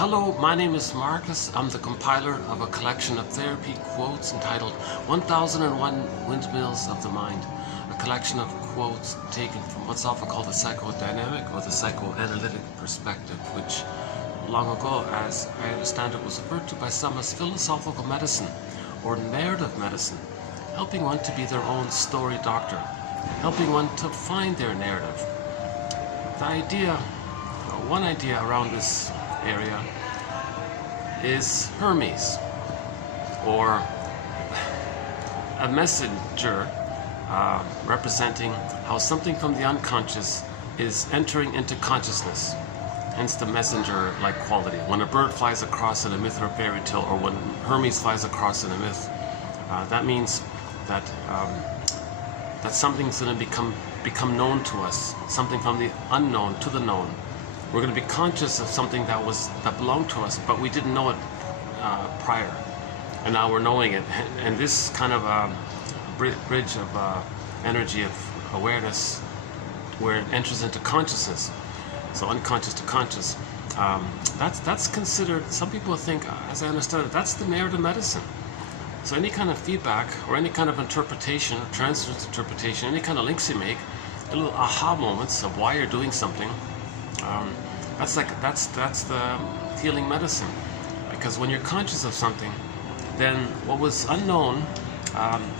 Hello, my name is Marcus. I'm the compiler of a collection of therapy quotes entitled 1001 Windmills of the Mind, a collection of quotes taken from what's often called the psychodynamic or the psychoanalytic perspective, which long ago, as I understand it, was referred to by some as philosophical medicine or narrative medicine, helping one to be their own story doctor, helping one to find their narrative. The idea, one idea around this area is Hermes, or a messenger representing how something from the unconscious is entering into consciousness, hence the messenger-like quality. When a bird flies across in a myth or a fairy tale, or when Hermes flies across in a myth, that means that that something's going to become known to us, something from the unknown to the known. We're going to be conscious of something that belonged to us, but we didn't know it prior, and now we're knowing it. And this kind of bridge of energy of awareness, where it enters into consciousness, so unconscious to conscious, that's considered. Some people think, as I understand it, that's the narrative medicine. So any kind of feedback or any kind of interpretation, or transference interpretation, any kind of links you make, little aha moments of why you're doing something. That's the healing medicine, because when you're conscious of something, then what was unknown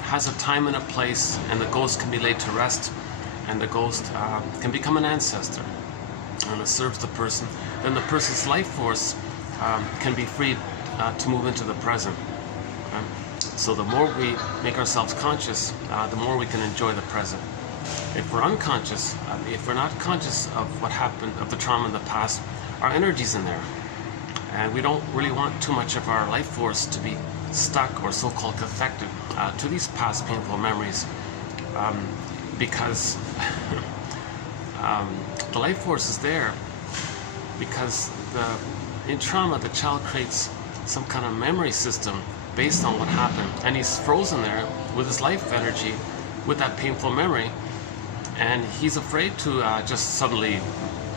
has a time and a place, and the ghost can be laid to rest, and the ghost can become an ancestor, and it serves the person. Then the person's life force can be freed to move into the present. So the more we make ourselves conscious, the more we can enjoy the present. If we're unconscious, if we're not conscious of what happened, of the trauma in the past, our energy's in there. And we don't really want too much of our life force to be stuck or so-called affected to these past painful memories, because the life force is there because in trauma the child creates some kind of memory system based on what happened, and he's frozen there with his life energy, with that painful memory. And he's afraid to just suddenly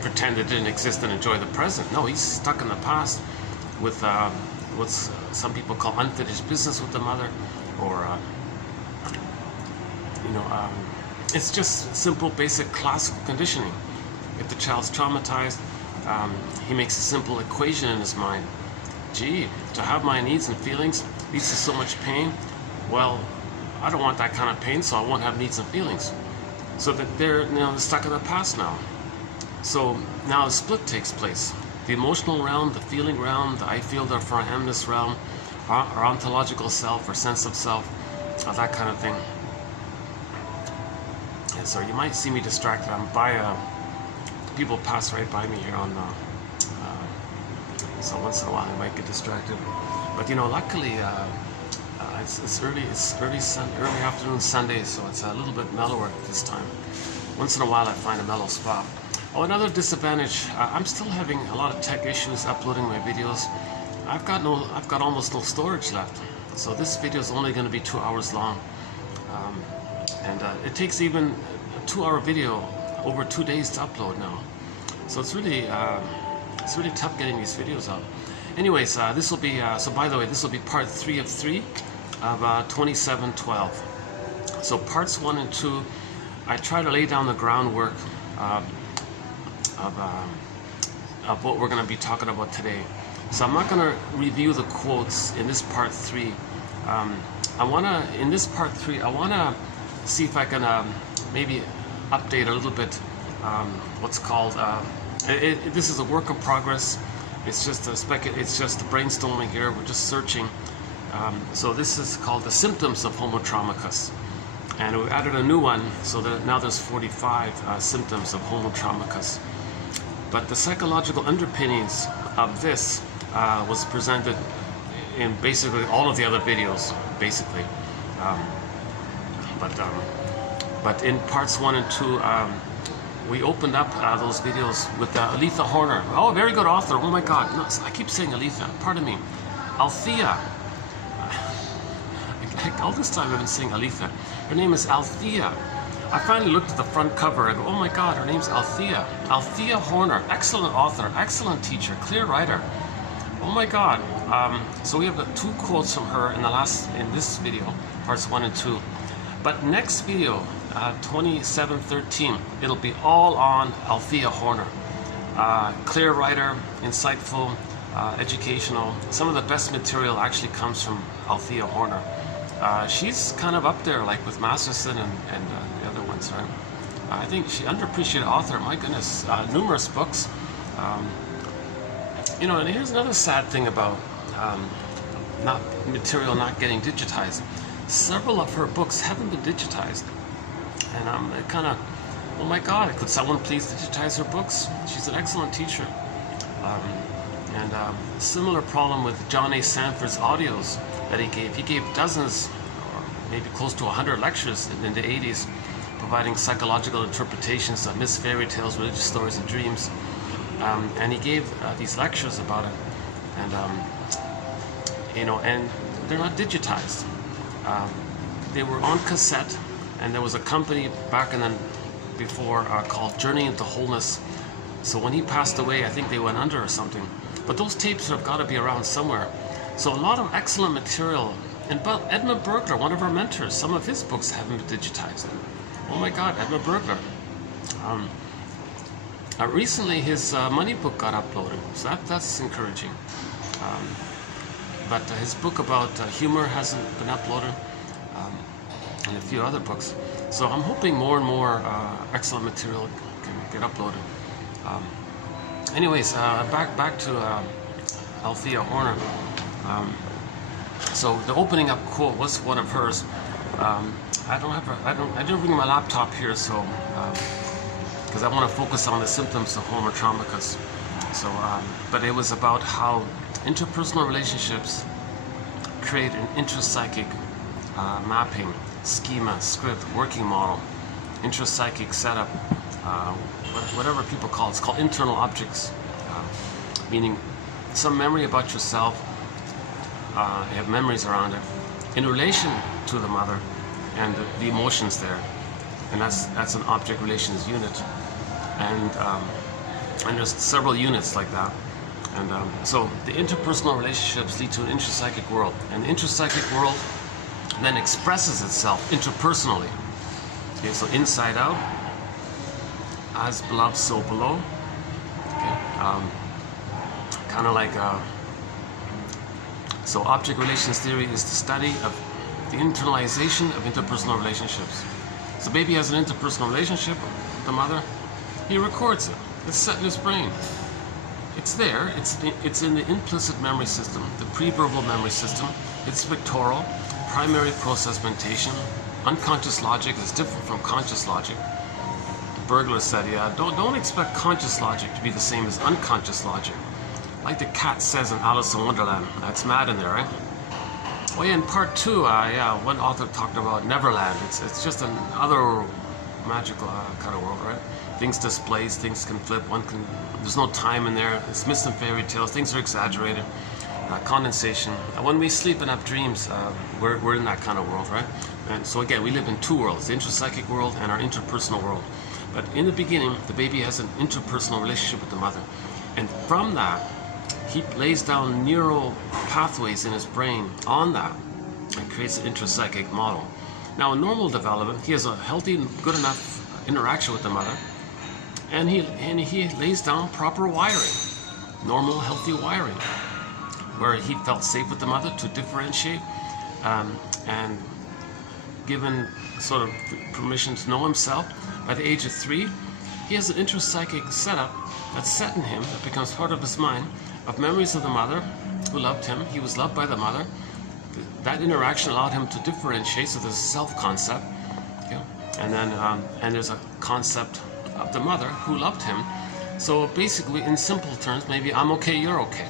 pretend it didn't exist and enjoy the present. No, he's stuck in the past with what's some people call unfinished business with the mother, or it's just simple, basic, classical conditioning. If the child's traumatized, he makes a simple equation in his mind. Gee, to have my needs and feelings leads to so much pain. Well, I don't want that kind of pain, so I won't have needs and feelings. So that they're stuck in the past now. So now a split takes place. The emotional realm, the feeling realm, the I feel therefore I amness realm, our ontological self or sense of self, that kind of thing. And so you might see me distracted. I'm by people pass right by me here on so once in a while I might get distracted. But luckily it's early afternoon Sunday, so it's a little bit mellower this time. Once in a while I find a mellow spot. Oh, another disadvantage, I'm still having a lot of tech issues uploading my videos. I've got almost no storage left. So this video is only going to be 2 hours long. And it takes even a 2-hour video over 2 days to upload now. So it's really tough getting these videos out. Anyways, this will be, so by the way, this will be part 3 of 3 of 2712. So parts 1 and 2, I try to lay down the groundwork of what we're going to be talking about today. So I'm not going to review the quotes in this part 3. In this part 3, I want to see if I can maybe update a little bit what's called, this is a work in progress. It's just brainstorming here. We're just searching. So this is called the symptoms of homo traumicus, and we added a new one, so that now there's 45 symptoms of homo traumicus. But the psychological underpinnings of this was presented in basically all of the other videos, basically. But in parts 1 and 2, we opened up those videos with Aletha Horner. Oh, very good author. Oh my God. No, I keep saying Aletha. Pardon me. Althea. All this time I've been saying Aletha. Her name is Althea. I finally looked at the front cover and go, oh my God, her name's Althea. Althea Horner. Excellent author, excellent teacher, clear writer. Oh my God. So we have 2 quotes from her in this video, parts 1 and 2. But next video, 2713, it'll be all on Althea Horner. Clear writer, insightful, educational. Some of the best material actually comes from Althea Horner. She's kind of up there, like with Masterson and the other ones, right? I think she underappreciated author. My goodness, numerous books. You know, and here's another sad thing about material not getting digitized. Several of her books haven't been digitized, and I'm kind of, oh my God, could someone please digitize her books? She's an excellent teacher. Similar problem with John A. Sanford's audios that he gave. He gave dozens, or maybe close to 100 lectures in the 80s, providing psychological interpretations of myths, fairy tales, religious stories, and dreams. And he gave these lectures about it, and you know, and they're not digitized. They were on cassette, and there was a company back in the before called Journey into Wholeness. So when he passed away, I think they went under or something. But those tapes have got to be around somewhere. So a lot of excellent material. And Edmund Burglar, one of our mentors, some of his books haven't been digitized. Oh my God, Edmund Burglar. Recently, his money book got uploaded, so that's encouraging. But his book about humor hasn't been uploaded, and a few other books. So I'm hoping more and more excellent material can get uploaded. Anyways, back to Althea Horner. So the opening up quote was one of hers. I didn't bring my laptop here, so because I want to focus on the symptoms of Homer Traumacus. So, but it was about how interpersonal relationships create an intrapsychic mapping, schema, script, working model, intrapsychic setup, whatever people call it. It's called internal objects, meaning some memory about yourself. You have memories around it in relation to the mother and the emotions there, and that's an object relations unit, and there's several units like that, and so the interpersonal relationships lead to an intrapsychic world, and the intrapsychic world then expresses itself interpersonally. Okay, so inside out, as above, so below. Okay, kind of like so object relations theory is the study of the internalization of interpersonal relationships. So baby has an interpersonal relationship with the mother. He records it. It's set in his brain. It's there. It's in the implicit memory system, the pre-verbal memory system. It's pictorial, primary process mentation. Unconscious logic is different from conscious logic. Burglar said, yeah, don't expect conscious logic to be the same as unconscious logic. Like the cat says in Alice in Wonderland. That's mad in there, right? Oh yeah, in part 2, yeah, one author talked about Neverland. It's just another magical kind of world, right? Things displace, things can flip, there's no time in there. It's myths and fairy tales, things are exaggerated. Condensation. When we sleep and have dreams, we're in that kind of world, right? And so again, we live in 2 worlds, the intrapsychic world and our interpersonal world. But in the beginning, the baby has an interpersonal relationship with the mother. And from that, he lays down neural pathways in his brain on that and creates an intrapsychic model. Now, in normal development, he has a healthy, good enough interaction with the mother, and he lays down proper wiring, normal, healthy wiring, where he felt safe with the mother to differentiate, and given sort of permission to know himself. By the age of 3, he has an intrapsychic setup that's set in him, that becomes part of his mind, of memories of the mother who loved him. He was loved by the mother. That interaction allowed him to differentiate, so there's a self-concept, okay? And then and there's a concept of the mother who loved him. So basically, in simple terms, maybe I'm okay, you're okay.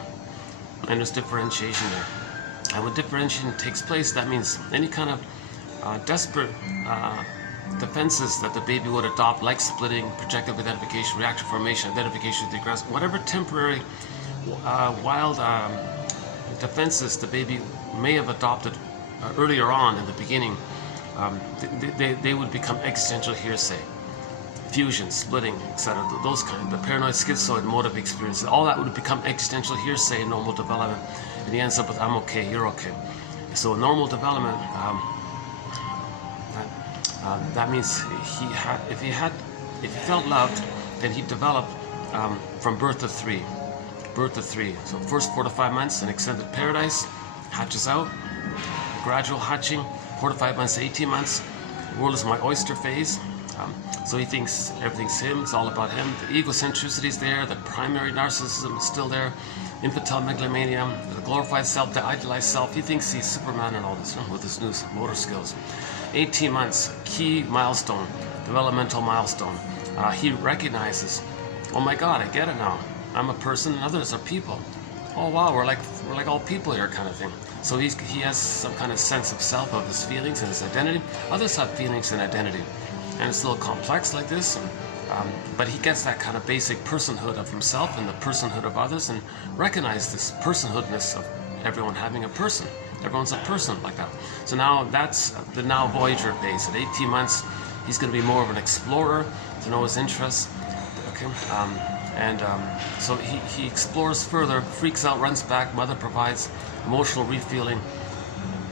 And there's differentiation there. And when differentiation takes place, that means any kind of desperate defenses that the baby would adopt, like splitting, projective identification, reaction formation, identification with the aggressor, whatever temporary wild defenses the baby may have adopted earlier on in the beginning, they would become existential hearsay. confusion, splitting, etc. Those kind, the paranoid, schizoid, motive experiences, all that would become existential hearsay in normal development, and he ends up with "I'm okay, you're okay." So normal development, that means if he felt loved, then he developed from birth to three. So first 4 to 5 months, an extended paradise, hatches out, gradual hatching, 4 to 5 months to 18 months. The world is my oyster phase. So he thinks everything's him, it's all about him. The egocentricity is there, the primary narcissism is still there, infantile megalomania, the glorified self, the idealized self. He thinks he's Superman and all this, with his new motor skills. 18 months, key milestone, developmental milestone. He recognizes, oh my God, I get it now. I'm a person and others are people. Oh wow, we're like all people here, kind of thing. So he has some kind of sense of self, of his feelings and his identity. Others have feelings and identity, and it's a little complex like this. But he gets that kind of basic personhood of himself and the personhood of others, and recognize this personhoodness of everyone having a person. Everyone's a person like that. So now that's the now Voyager phase. At 18 months, he's going to be more of an explorer to know his interests. Okay. So he explores further, freaks out, runs back, mother provides emotional refueling,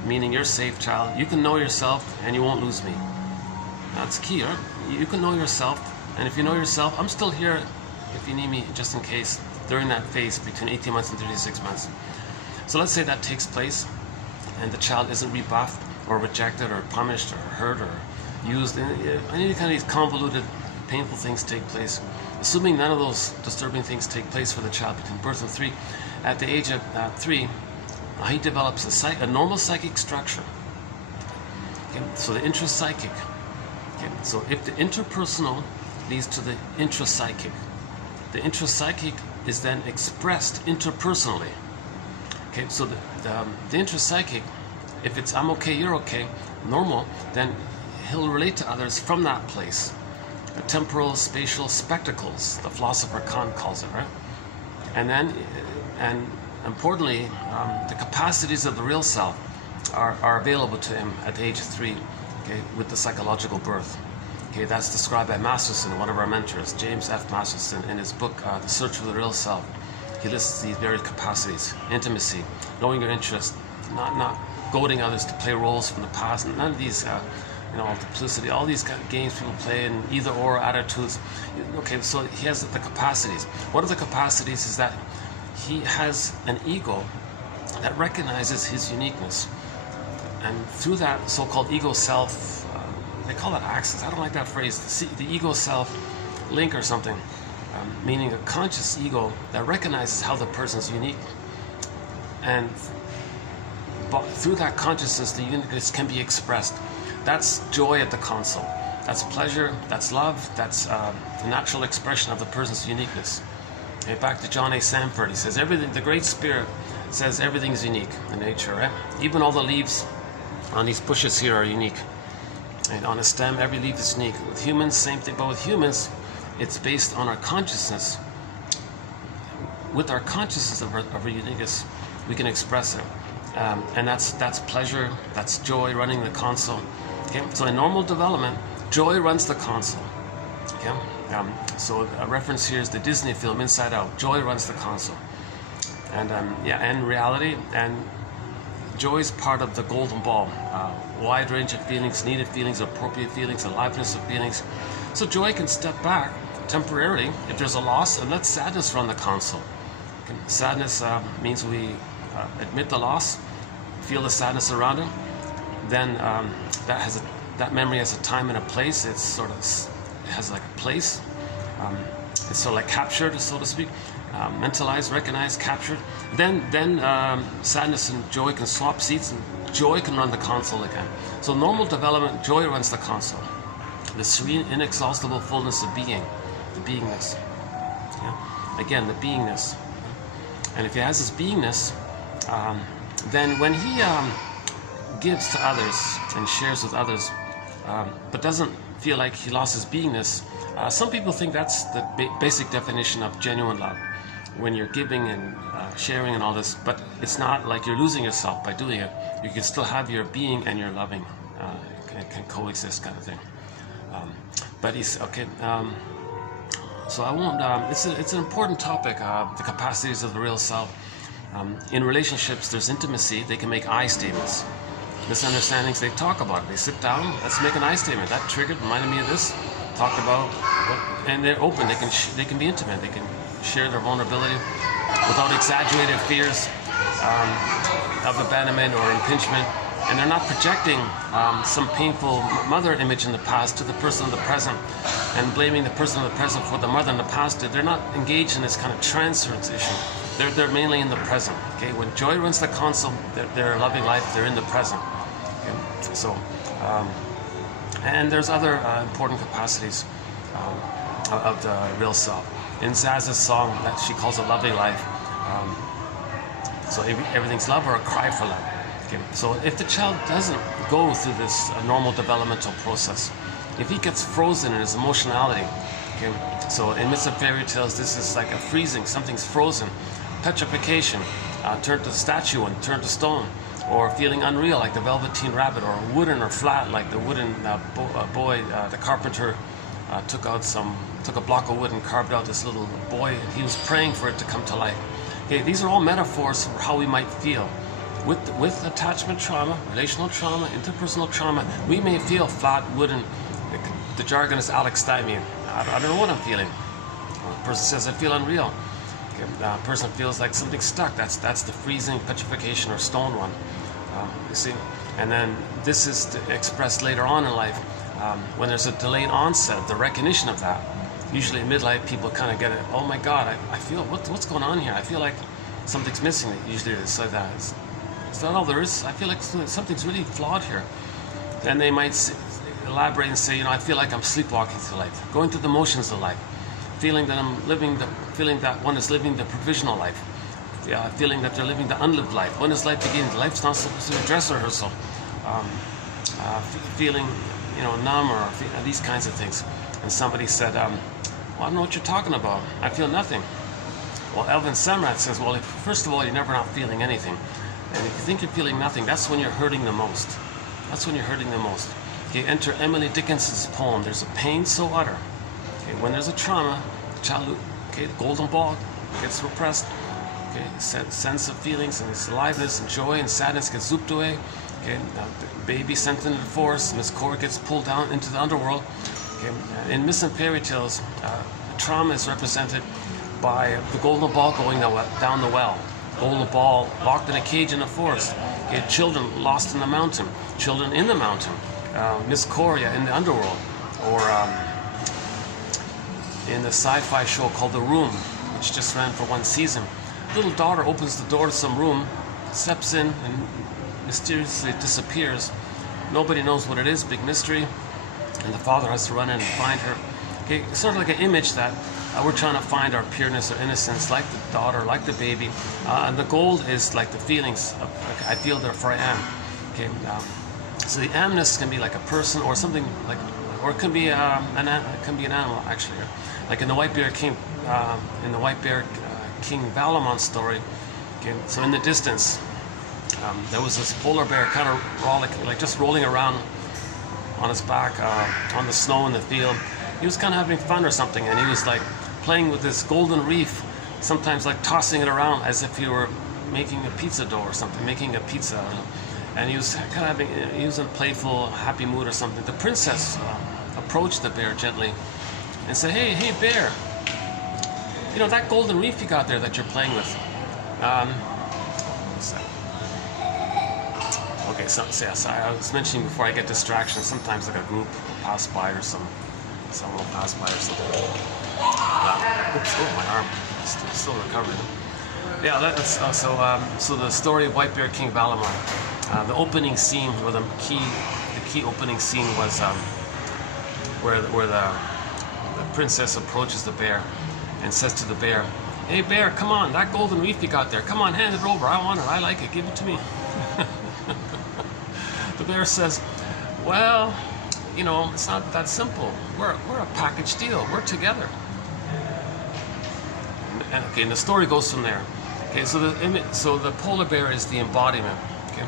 meaning you're safe, child. You can know yourself and you won't lose me. That's key, right? You can know yourself, and if you know yourself, I'm still here if you need me, just in case, during that phase between 18 months and 36 months. So let's say that takes place, and the child isn't rebuffed or rejected or punished or hurt or used. Any kind of these convoluted, painful things take place. Assuming none of those disturbing things take place for the child between birth and 3, at the age of 3, he develops a normal psychic structure. Okay? So the intrapsychic. Okay? So if the interpersonal leads to the intrapsychic is then expressed interpersonally. Okay, so the intrapsychic, if it's I'm okay, you're okay, normal, then he'll relate to others from that place. The temporal, spatial spectacles, the philosopher Kant calls it, right? And importantly, the capacities of the real self are available to him at the age of 3, okay, with the psychological birth. Okay, that's described by Masterson, one of our mentors, James F. Masterson, in his book, The Search for the Real Self. He lists these various capacities: intimacy, knowing your interests, not goading others to play roles from the past, none of these, duplicity, all these kind of games people play in either-or attitudes. Okay, so he has the capacities. One of the capacities is that he has an ego that recognizes his uniqueness. And through that so-called ego self, they call it access. I don't like that phrase, the ego self link or something, meaning a conscious ego that recognizes how the person's unique. And through that consciousness, the uniqueness can be expressed. That's joy at the console. That's pleasure, that's love, that's the natural expression of the person's uniqueness. Okay, back to John A. Sanford, he says, the Great Spirit says everything's unique in nature, right? Even all the leaves on these bushes here are unique. And on a stem, every leaf is unique. With humans, same thing, but with humans, it's based on our consciousness. With our consciousness of our uniqueness, we can express it. And that's pleasure, that's joy running the console. Okay? So in normal development, joy runs the console. Okay? So a reference here is the Disney film Inside Out. Joy runs the console. And and reality, and joy is part of the golden ball. Wide range of feelings, needed feelings, appropriate feelings, aliveness of feelings. So joy can step back temporarily if there's a loss and let sadness run the console. Okay? Sadness means we admit the loss, feel the sadness around it. Then that memory has a time and a place. It has like a place. It's sort of like captured, so to speak. Mentalized, recognized, captured. Then sadness and joy can swap seats, and joy can run the console again. So normal development, joy runs the console. The serene, inexhaustible fullness of being, the beingness. Yeah? Again, the beingness. And if he has his beingness, then when he gives to others and shares with others, but doesn't feel like he lost his beingness, some people think that's the basic definition of genuine love. When you're giving and sharing and all this, but it's not like you're losing yourself by doing it. You can still have your being and your loving. It can coexist, kind of thing. But he's okay. So I won't. It's an important topic. The capacities of the real self. In relationships, there's intimacy. They can make I statements. Misunderstandings, they talk about it. They sit down. Let's make an I statement. That reminded me of this. Talked about, and they're open. They can be intimate. They can share their vulnerability without exaggerated fears of abandonment or impingement. And they're not projecting some painful mother image in the past to the person of the present and blaming the person of the present for the mother in the past. They're not engaged in this kind of transference issue. They're mainly in the present. Okay, when joy runs the console, they're loving life. They're in the present. Okay? So, and there's other important capacities of the real self. In Zaz's song that she calls a loving life, so everything's love or a cry for love. Okay? So if the child doesn't go through this normal developmental process, if he gets frozen in his emotionality, okay? So in myths and fairy tales, this is like a freezing. Something's frozen. Petrification, turned to statue and turned to stone, or feeling unreal like the Velveteen Rabbit, or wooden or flat like the wooden boy. The carpenter took a block of wood and carved out this little boy, and he was praying for it to come to life. Okay, these are all metaphors for how we might feel. With attachment trauma, relational trauma, interpersonal trauma, we may feel flat, wooden. The jargon is Alex Stymian. I don't know what I'm feeling. The person says, I feel unreal. The person feels like something's stuck. That's the freezing, petrification, or stone one. You see, and then this is expressed later on in life when there's a delayed onset, the recognition of that. Usually in midlife, people kind of get it. Oh my God, I feel what's going on here? I feel like something's missing. Usually they say that. It's not all there is. I feel like something's really flawed here. And they might elaborate and say, I feel like I'm sleepwalking through life, going through the motions of life. Feeling that feeling that one is living the provisional life, feeling that they're living the unlived life. When does life begin? Life's not supposed to be a dress rehearsal. Feeling, numb or these kinds of things. And somebody said, well, I don't know what you're talking about. I feel nothing. Well, Elvin Semrat says, well, first of all, you're never not feeling anything. And if you think you're feeling nothing, that's when you're hurting the most. That's when you're hurting the most. Okay, enter Emily Dickinson's poem, There's a Pain So Utter. Okay, when there's a trauma, the child, the golden ball gets repressed. Okay, sense of feelings and its aliveness and joy and sadness gets zooped away. Okay, the baby sent into the forest, Miss Cora gets pulled down into the underworld. Okay, in myths and fairy tales, trauma is represented by the golden ball going down the well. Golden ball locked in a cage in the forest. Okay, children lost in the mountain. Children in the mountain. Miss Coria in the underworld. Or in the sci-fi show called The Room, which just ran for one season. Little daughter opens the door to some room, steps in, and mysteriously disappears. Nobody knows what it is, big mystery, and the father has to run in and find her. Okay, it's sort of like an image that we're trying to find our pureness or innocence, like the daughter, like the baby, and the gold is like the feelings of, like, I feel therefore I am. Okay, so the amness can be like a person or something like, or it can be an animal actually. Like in the White Bear King, King Valamon story. Okay, so in the distance, there was this polar bear kind of like just rolling around on his back on the snow in the field. He was kind of having fun or something, and he was like playing with this golden reef, sometimes like tossing it around as if he were making a pizza dough or something, making a pizza. And he was kind of he was in a playful, happy mood or something. The princess approached the bear gently and said, hey bear, that golden reef you got there that you're playing with. Okay, so yes, I was mentioning before I get distractions, sometimes like a group will pass by or someone will pass by or something. Oops, my arm, still recovering. Yeah, that's so the story of White Bear King Valamon. The opening scene, or the key opening scene was where the princess approaches the bear and says to the bear, "Hey bear, come on, that golden reef you got there, come on, hand it over. I want it. I like it. Give it to me." The bear says, "Well, it's not that simple. We're a package deal. We're together." And the story goes from there. Okay, so the polar bear is the embodiment. Okay,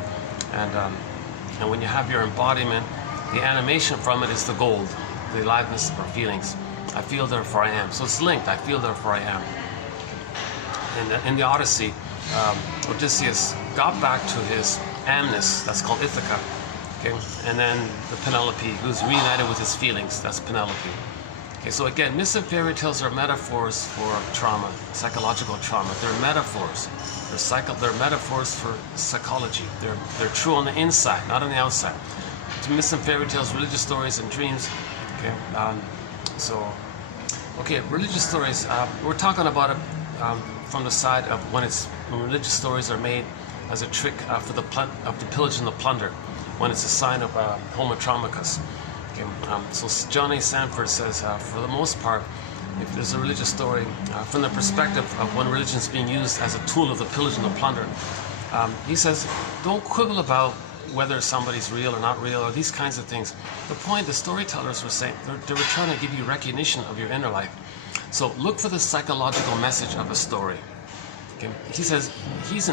and when you have your embodiment, the animation from it is the gold. the aliveness of our feelings. I feel, therefore I am. So it's linked. I feel, therefore I am. In the Odyssey, Odysseus got back to his amness, that's called Ithaca, okay? And then the Penelope, who's reunited with his feelings, that's Penelope. Okay, so again, myths and fairy tales are metaphors for trauma, psychological trauma. They're metaphors. They're metaphors for psychology. They're true on the inside, not on the outside. To myths and fairy tales, religious stories, and dreams. Okay, okay, religious stories. We're talking about it from the side of when religious stories are made as a trick for the pillage and the plunder, when it's a sign of Homo Traumacus. Okay, so John A. Sanford says, for the most part, if there's a religious story, from the perspective of when religion is being used as a tool of the pillage and the plunder, he says, don't quibble about whether somebody's real or not real, or these kinds of things. The point the storytellers were saying, they were trying to give you recognition of your inner life. So look for the psychological message of a story. Okay? He says he's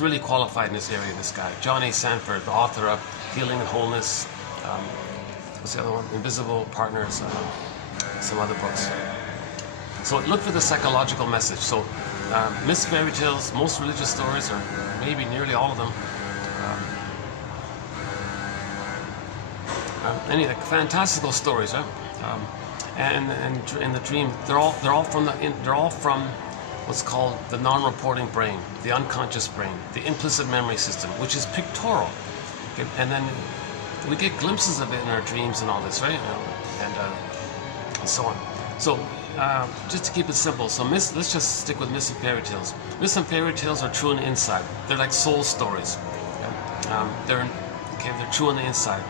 really qualified in this area. This guy, John A. Sanford, the author of Healing and Wholeness. What's the other one? Invisible Partners. Some other books. So look for the psychological message. So myths, fairy tales, most religious stories, or maybe nearly all of them. Any like fantastical stories, huh? And in the dream, they're all from what's called the non-reporting brain, the unconscious brain, the implicit memory system, which is pictorial. Okay? And then we get glimpses of it in our dreams and all this, right? And so on. So just to keep it simple, so let's just stick with myths and fairy tales. Myths and fairy tales are true on the inside. They're like soul stories. Okay? They're true on the inside,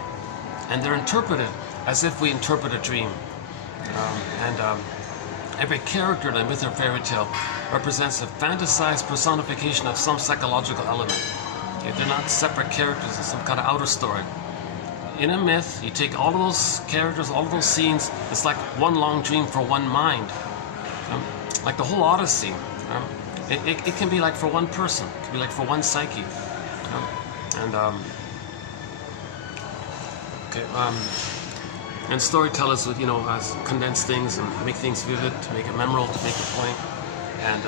and they're interpreted as if we interpret a dream. Every character in a myth or fairy tale represents a fantasized personification of some psychological element. Okay? They're not separate characters in some kind of outer story. In a myth, you take all of those characters, all of those scenes, it's like one long dream for one mind. Like the whole Odyssey. It can be like for one person. It can be like for one psyche. And storytellers would, condense things and make things vivid, to make it memorable, to make a point. And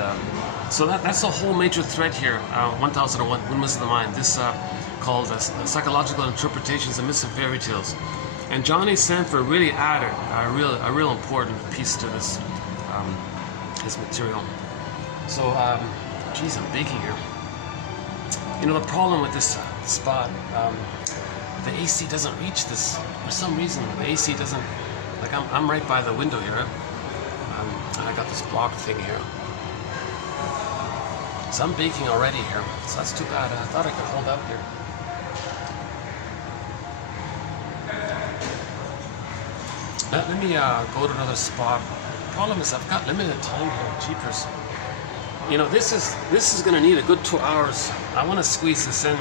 so that's a whole major thread here, 1001 Windmills of the Mind. This called Psychological Interpretations of Myths and Fairy Tales. And John A. Sanford really added a real important piece to this material. So, geez, I'm baking here. The problem with this spot, the AC doesn't reach this. For some reason, the AC doesn't, like I'm right by the window here. And I got this block thing here. So I'm baking already here. So that's too bad. I thought I could hold out here. Let me go to another spot. The problem is I've got limited time here. Jeepers. This is going to need a good 2 hours. I want to squeeze this in.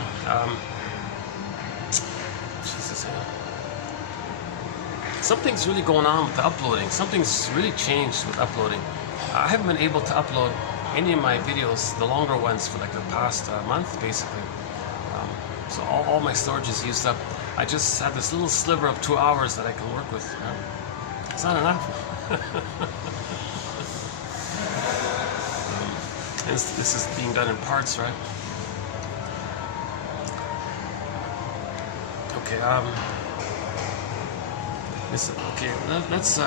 Something's really going on with the uploading. Something's really changed with uploading. I haven't been able to upload any of my videos, the longer ones, for like the past month, basically. So all my storage is used up. I just have this little sliver of 2 hours that I can work with. It's not enough. And this is being done in parts, right? Okay. Let's.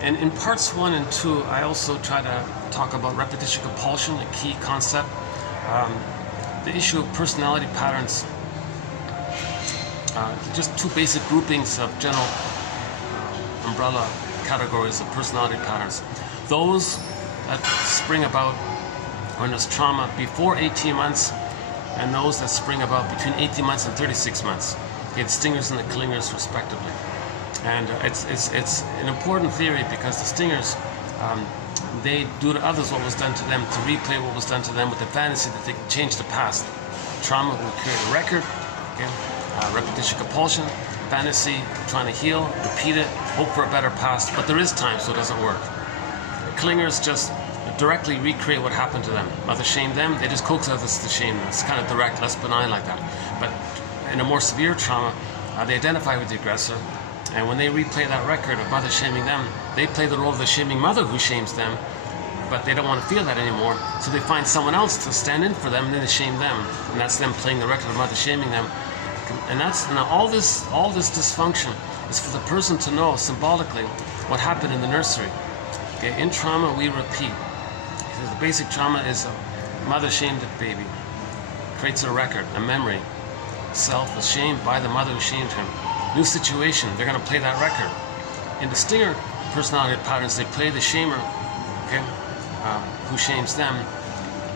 And in parts 1 and 2, I also try to talk about repetition compulsion, a key concept. The issue of personality patterns. Just two basic groupings of general umbrella categories of personality patterns. Those that spring about when there's trauma before 18 months, and those that spring about between 18 months and 36 months. Okay, the stingers and the clingers, respectively. And it's an important theory because the stingers, they do to others what was done to them, to replay what was done to them with the fantasy that they can change the past. Trauma will create a record. Okay? Repetition compulsion, fantasy, trying to heal, repeat it, hope for a better past, but there is time, so it doesn't work. The clingers just directly recreate what happened to them. Rather shame them, they just coax others to shame them. It's kind of direct, less benign like that. But in a more severe trauma, they identify with the aggressor, and when they replay that record of mother shaming them, they play the role of the shaming mother who shames them, but they don't want to feel that anymore, so they find someone else to stand in for them, and then they shame them, and that's them playing the record of mother shaming them. And that's now all this dysfunction is for the person to know symbolically what happened in the nursery. Okay, in trauma we repeat. The basic trauma is a mother shamed a baby, creates a record, a memory. Self was shamed by the mother who shamed him. New situation, they're going to play that record. In the stinger personality patterns, they play the shamer, okay, who shames them,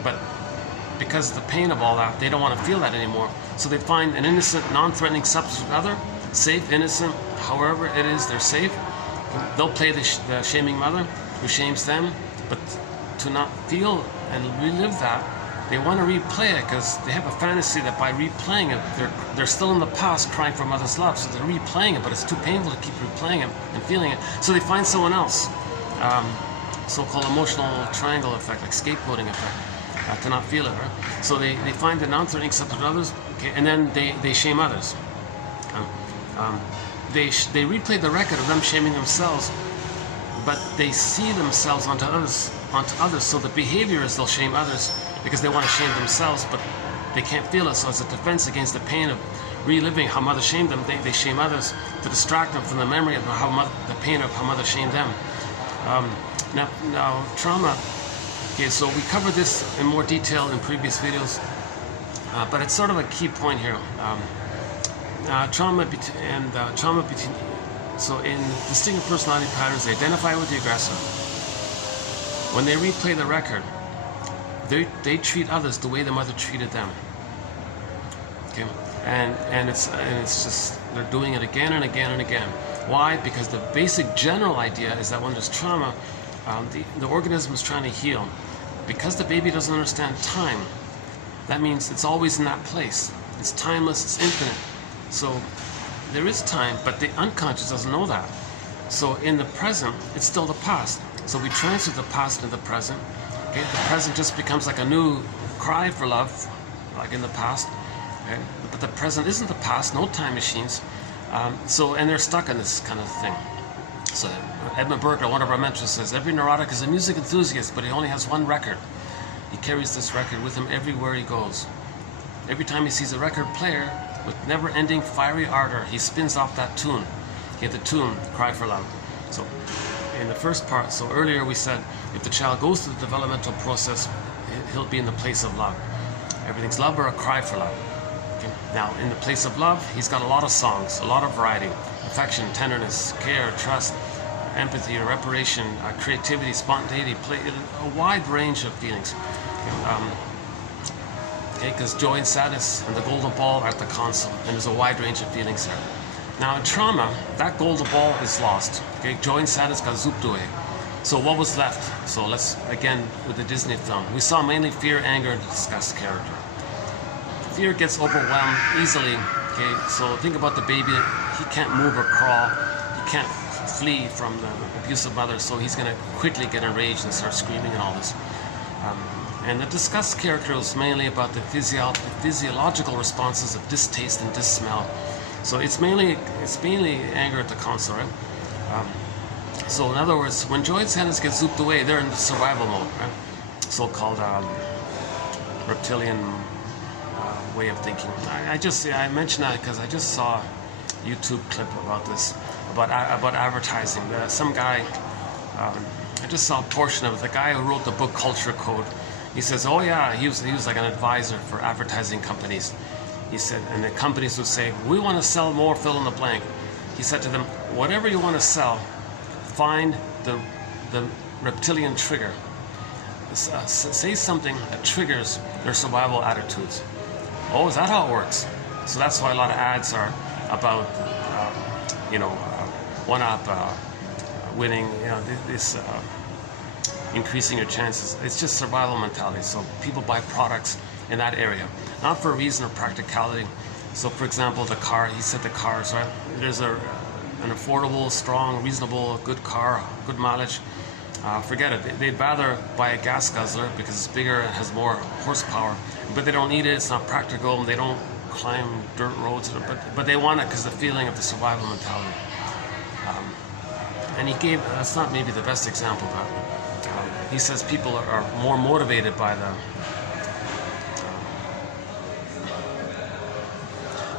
but because of the pain of all that, they don't want to feel that anymore. So they find an innocent, non-threatening substitute other, safe, innocent, however it is, they're safe. They'll play the shaming mother who shames them, but to not feel and relive that, they want to replay it because they have a fantasy that by replaying it, they're still in the past crying for mother's love, so they're replaying it, but it's too painful to keep replaying it and feeling it. So they find someone else, so-called emotional triangle effect, like scapegoating effect, to not feel it, right? So they find the non-threatening substitute others, okay, and then they shame others. They replay the record of them shaming themselves, but they see themselves onto others. So the behavior is they'll shame others because they want to shame themselves, but they can't feel it. So as a defense against the pain of reliving how mother shamed them, they shame others to distract them from the memory of the pain of how mother shamed them. Now trauma. Okay, so we covered this in more detail in previous videos, but it's sort of a key point here. Trauma between. So in distinct personality patterns, they identify with the aggressor. When they replay the record, they treat others the way the mother treated them. Okay, and it's just they're doing it again and again and again. Why? Because the basic general idea is that when there's trauma, the organism is trying to heal. Because the baby doesn't understand time, that means it's always in that place. It's timeless. It's infinite. So there is time, but the unconscious doesn't know that. So in the present, it's still the past. So we transfer the past into the present. Okay? The present just becomes like a new cry for love, like in the past. Okay? But the present isn't the past, no time machines. And they're stuck in this kind of thing. So Edmund Burke, one of our mentors, says, every neurotic is a music enthusiast, but he only has one record. He carries this record with him everywhere he goes. Every time he sees a record player, with never-ending fiery ardor, he spins off that tune. He had the tune, Cry for Love. So in the first part, so earlier we said, if the child goes through the developmental process, he'll be in the place of love. Everything's love or a cry for love. Okay? Now, in the place of love, he's got a lot of songs, a lot of variety. Affection, tenderness, care, trust, empathy, reparation, creativity, spontaneity, play, a wide range of feelings. Because joy and sadness and the golden ball are at the console, and there's a wide range of feelings there. Now in trauma, that golden ball is lost. Okay, joy and sadness got zooped away. So what was left? So let's, again, with the Disney film, we saw mainly fear, anger, and disgust character. Fear gets overwhelmed easily. Okay, so think about the baby. He can't move or crawl. He can't flee from the abusive mother, so he's going to quickly get enraged and start screaming and all this. And the disgust character is mainly about the physiological responses of distaste and dismell. So it's mainly anger at the console, right? So in other words, when joy and sadness get zooped away, they're in the survival mode, right? So-called reptilian way of thinking. I mentioned that because I just saw a YouTube clip about this, about advertising. Some guy, I just saw a portion of it. The guy who wrote the book Culture Code. He says, oh yeah, he was like an advisor for advertising companies. He said, and the companies would say, we want to sell more, fill in the blank. He said to them, whatever you want to sell, find the reptilian trigger. Say something that triggers their survival attitudes. Oh, is that how it works? So that's why a lot of ads are about, one-up winning, increasing your chances. It's just survival mentality. So people buy products in that area, not for a reason or practicality. So for example, the car, he said the cars, right? There's an affordable, strong, reasonable, good car, good mileage. Forget it. They'd rather buy a gas guzzler because it's bigger and has more horsepower, but they don't need it. It's not practical. And they don't climb dirt roads, but they want it because the feeling of the survival mentality. And he gave, that's not maybe the best example, but he says people are more motivated by the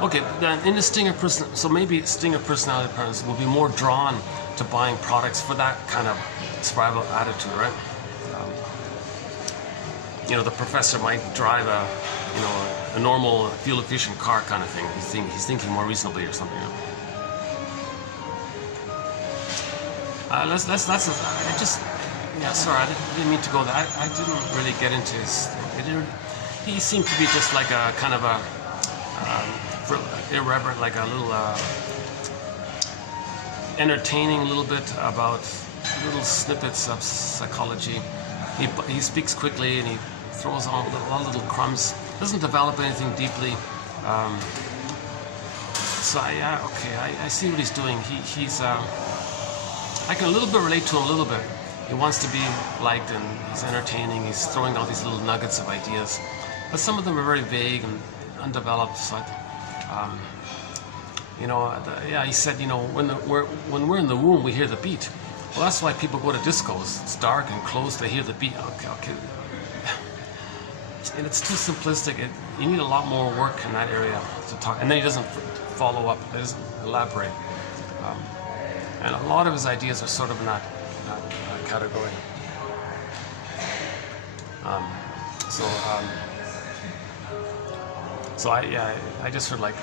okay, then in the so maybe stinger personality patterns will be more drawn to buying products for that kind of survival attitude, right? You know, the professor might drive a normal fuel-efficient car kind of thing. He's thinking more reasonably or something. Sorry, I didn't mean to go there. I didn't really get into his thing. He seemed to be just like a kind of a irreverent, like a little entertaining a little bit about little snippets of psychology. He speaks quickly and he throws all little crumbs. Doesn't develop anything deeply. So I see what he's doing. He's I can a little bit relate to him a little bit. He wants to be liked and he's entertaining. He's throwing out these little nuggets of ideas, but some of them are very vague and undeveloped. So he said, when we're in the womb, we hear the beat. Well, that's why people go to discos. It's dark and closed. They hear the beat. Okay. And it's too simplistic. You need a lot more work in that area to talk. And then he doesn't follow up. He doesn't elaborate. And a lot of his ideas are sort of in that category. So I just heard like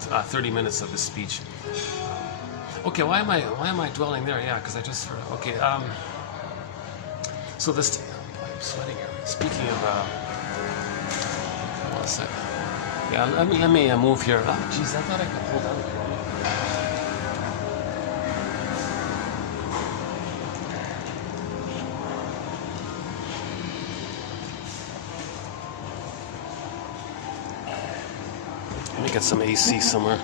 30 minutes of his speech. Okay, why am I dwelling there? Yeah, because I just heard. Okay, so this. I'm sweating here. Speaking of, one second. Yeah, let me move here. Oh, geez, I thought I could hold on. Let me get some AC somewhere.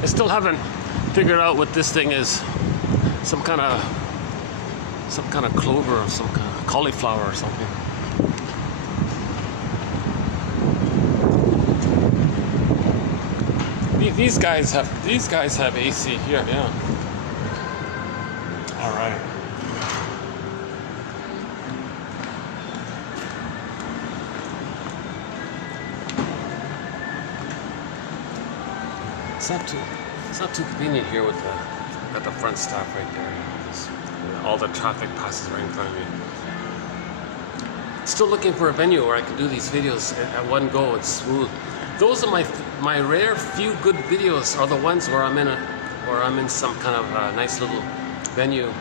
I still haven't figured out what this thing is. Some kind of clover or some kind of cauliflower or something. These guys have AC here, yeah. All right. It's not too convenient here with got the front stop right there. All the traffic passes right in front of me. Still looking for a venue where I can do these videos at one go. It's smooth. Those are my rare few good videos are the ones where I'm in some kind of nice little venue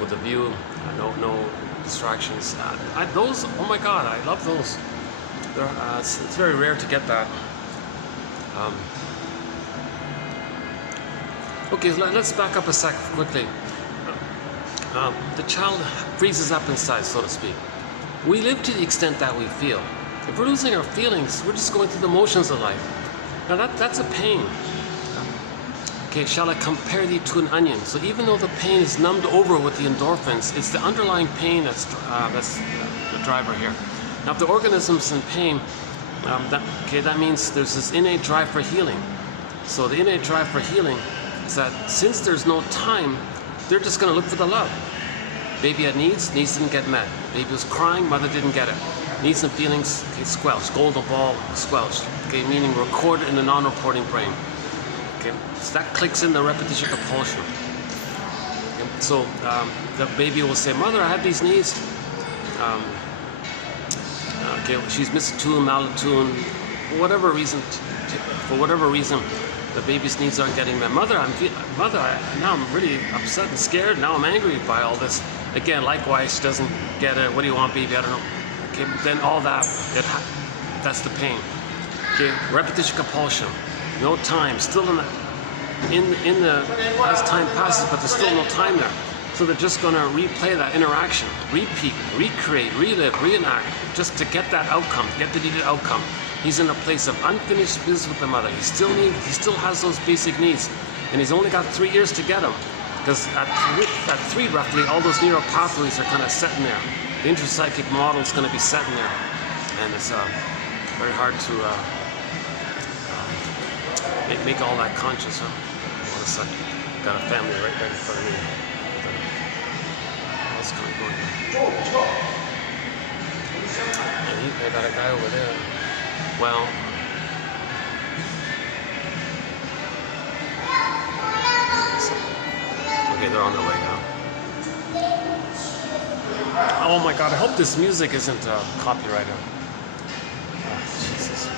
with a view, no distractions. Those, oh my God, I love those. It's very rare to get that. Okay, let's back up a sec quickly. The child freezes up inside, so to speak. We live to the extent that we feel. If we're losing our feelings, we're just going through the motions of life. Now that's a pain. Okay, shall I compare thee to an onion? So even though the pain is numbed over with the endorphins, it's the underlying pain that's the driver here. Now if the organism's in pain, that means there's this innate drive for healing. So the innate drive for healing is that since there's no time, they're just going to look for the love. Baby had needs didn't get met. Baby was crying, mother didn't get it. Needs and feelings, okay, squelched. Golden ball, squelched. Okay, meaning recorded in the non-reporting brain. Okay, so that clicks in the repetition compulsion. Okay? So the baby will say, "Mother, I have these needs." Okay, she's misattuned, malattuned, for whatever reason. The baby's needs aren't getting met. Mother, now I'm really upset and scared. Now I'm angry by all this. Again, likewise, she doesn't get it. What do you want, baby? I don't know. Okay, then all that, that's the pain. Okay, repetition compulsion. No time. Still as time passes, but there's still no time there. So they're just going to replay that interaction, repeat, recreate, relive, reenact, just to get that outcome, get the needed outcome. He's in a place of unfinished business with the mother. He still has those basic needs, and he's only got 3 years to get them, because at three roughly, all those neural pathways are kind of set in there. The intrapsychic model is going to be set in there, and it's very hard to make all that conscious. Huh? All of a sudden, got a family right in front of me. What's kind of going on? And I got a guy over there. Well, okay, they're on their way now. Oh my God! I hope this music isn't copyrighted. Oh, Jesus.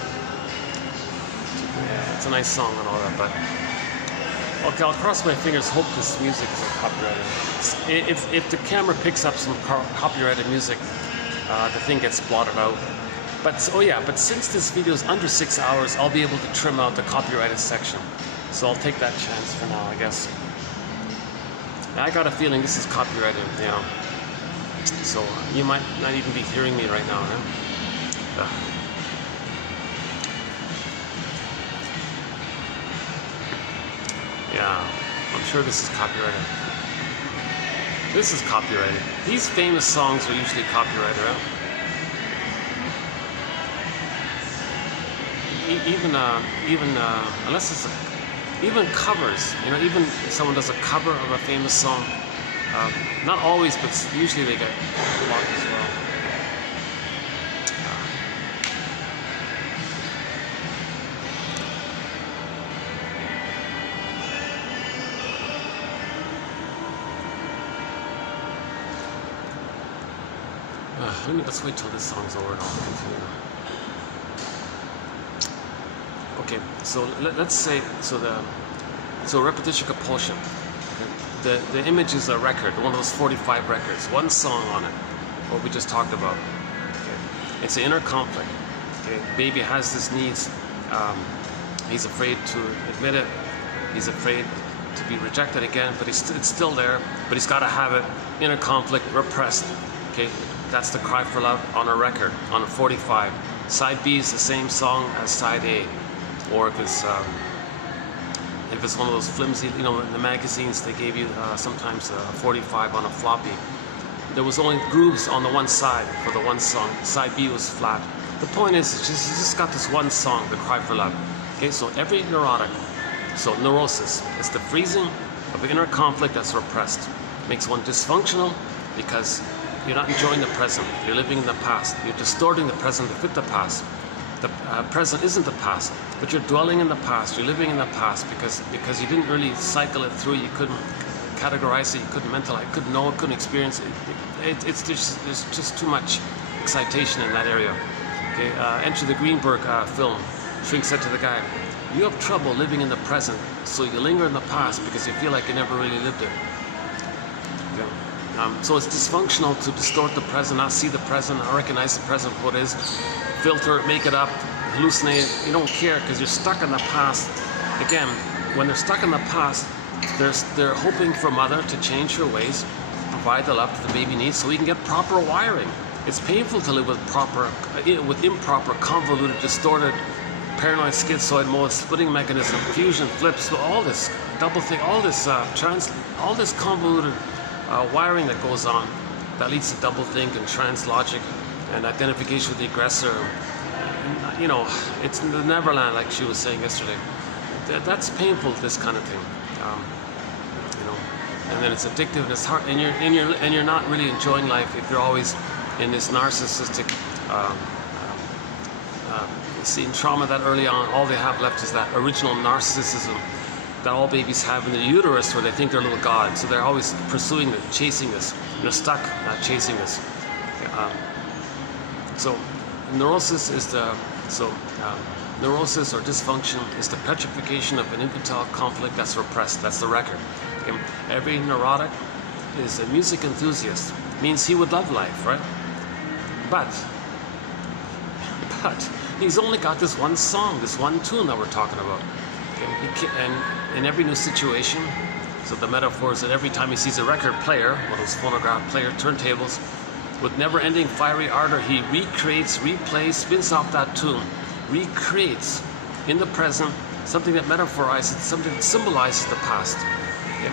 Yeah, it's a nice song and all that, but okay, I'll cross my fingers. Hope this music isn't copyrighted. If the camera picks up some copyrighted music, the thing gets blotted out. But since this video is under 6 hours, I'll be able to trim out the copyrighted section. So I'll take that chance for now, I guess. I got a feeling this is copyrighted, you know. So you might not even be hearing me right now, huh? Yeah, I'm sure this is copyrighted. This is copyrighted. These famous songs are usually copyrighted, right? Unless it's even covers, you know, even if someone does a cover of a famous song, not always, but usually they get blocked as well. Let's wait till this song's over and I'll continue. Okay, so let's say, so repetition compulsion. Okay. The image is a record, one of those 45 records, one song on it, what we just talked about. Okay. It's an inner conflict. Okay. Baby has his needs. He's afraid to admit it. He's afraid to be rejected again, but it's still there. But he's got to have it. Inner conflict, repressed. Okay. That's the cry for love on a record, on a 45. Side B is the same song as side A. Or if it's one of those flimsy, you know, in the magazines they gave you sometimes a 45 on a floppy. There was only grooves on the one side for the one song. Side B was flat. The point is, it's just got this one song, the cry for love. Okay, so every neurotic, so neurosis, is the freezing of the inner conflict that's repressed. Makes one dysfunctional because you're not enjoying the present. You're living in the past. You're distorting the present to fit the past. The present isn't the past, but you're dwelling in the past. You're living in the past because you didn't really cycle it through. You couldn't categorize it. You couldn't mentalize. You couldn't know it. Couldn't experience it. There's just too much excitation in that area. Okay, Enter the Greenberg film. Shrink said to the guy, "You have trouble living in the present, so you linger in the past because you feel like you never really lived it." Okay. So it's dysfunctional to distort the present, not see the present, not recognize the present for what it is, filter it, make it up, hallucinate it. You don't care because you're stuck in the past. Again, when they're stuck in the past, they're hoping for mother to change her ways, provide the love that the baby needs so he can get proper wiring. It's painful to live with improper, convoluted, distorted, paranoid, schizoid mode, splitting mechanism, fusion, flips, all this double thing, all this convoluted wiring that goes on that leads to double think and trans logic and identification with the aggressor. And, you know, it's the Neverland, like she was saying yesterday. That's painful, this kind of thing. You know, and then it's addictive and it's hard, and you're not really enjoying life if you're always in this narcissistic seeing trauma that early on. All they have left is that original narcissism that all babies have in their uterus, where they think they're little gods. So they're always pursuing it, chasing this. They're stuck chasing this. So neurosis is neurosis or dysfunction is the petrification of an infantile conflict that's repressed. That's the record. Okay? Every neurotic is a music enthusiast. Means he would love life, right? But he's only got this one song, this one tune that we're talking about. Okay? And in every new situation, so the metaphor is that every time he sees a record player, one of those phonograph player turntables, with never-ending fiery ardor, he recreates, replays, spins off that tune, recreates in the present something that metaphorizes, something that symbolizes the past. Okay?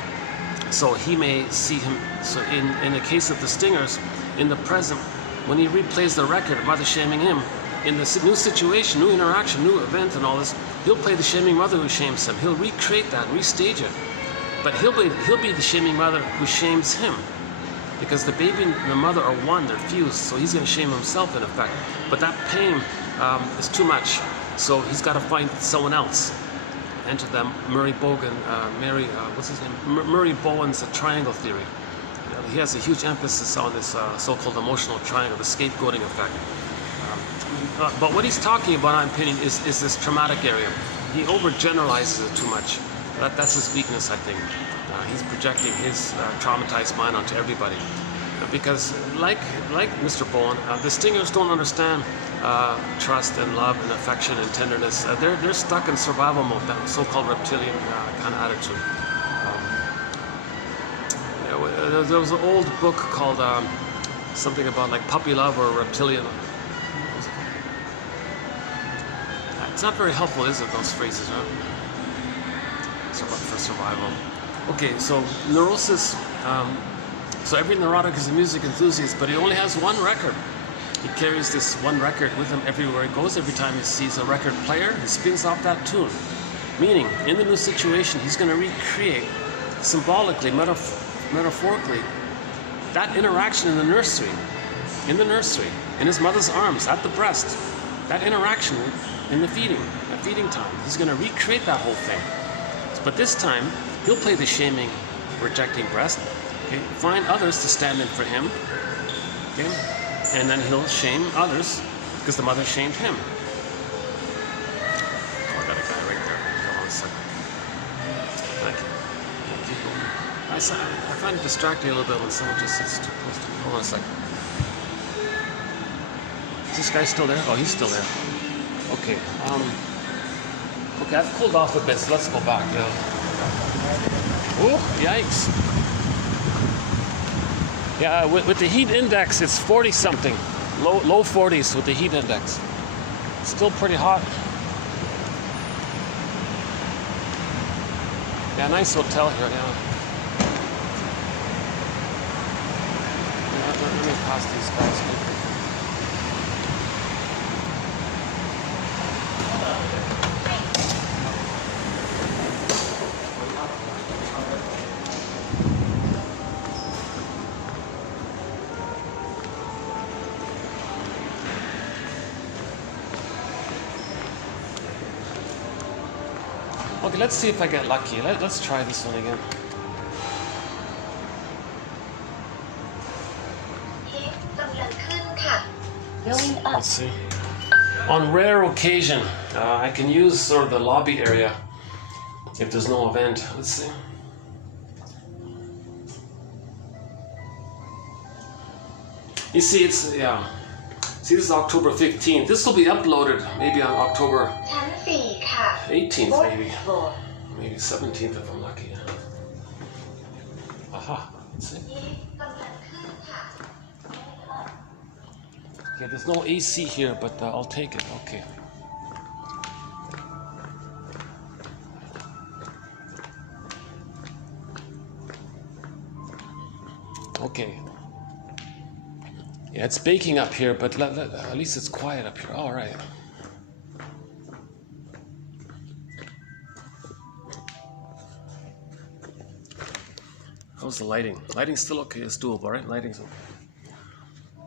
So he may see him, so in the case of the Stingers, in the present, when he replays the record of mother shaming him, in the new situation, new interaction, new event and all this, he'll play the shaming mother who shames him. He'll recreate that, restage it. But he'll be the shaming mother who shames him. Because the baby and the mother are one, they're fused, so he's going to shame himself in effect. But that pain is too much, so he's got to find someone else. Enter them, Murray Bowen's triangle theory. He has a huge emphasis on this so-called emotional triangle, the scapegoating effect. But what he's talking about, in my opinion, is this traumatic area. He overgeneralizes it too much. That's his weakness, I think. He's projecting his traumatized mind onto everybody. Because like Mr. Bowen, the Stingers don't understand trust and love and affection and tenderness. They're stuck in survival mode, that so-called reptilian kind of attitude. There was an old book called something about like puppy love or reptilian. It's not very helpful, is it, those phrases, right? For survival. Okay, so neurosis, so every neurotic is a music enthusiast, but he only has one record. He carries this one record with him everywhere he goes. Every time he sees a record player, he spins off that tune. Meaning, in the new situation, he's going to recreate, symbolically, metaphorically, that interaction in the nursery, in his mother's arms, at the breast, that interaction in the feeding time. He's going to recreate that whole thing. But this time, he'll play the shaming, rejecting breast, okay? Find others to stand in for him, okay? And then he'll shame others because the mother shamed him. Oh, I got a guy right there. Hold on a second. Thank you. Keep going. I find it distracting a little bit when someone just sits too close to me. Hold on a second. Is this guy still there? Oh, he's still there. Okay. Okay, I've cooled off a bit, so let's go back. Oh, yikes. Yeah, with the heat index, it's 40 something. Low 40s with the heat index. Still pretty hot. Yeah, nice hotel here, yeah. Let me pass these guys quickly. Okay, let's see if I get lucky. Let's try this one again. Let's see. On rare occasion, I can use sort of the lobby area if there's no event. Let's see. You see, it's, yeah. See, this is October 15th. This will be uploaded maybe on October 18th, maybe 17th if I'm lucky. Aha, let's see. Okay, there's no AC here, but I'll take it. Okay. Okay. Yeah, it's baking up here, but at least it's quiet up here. All right. How's the lighting? Lighting's still okay. It's doable, right? Lighting's okay.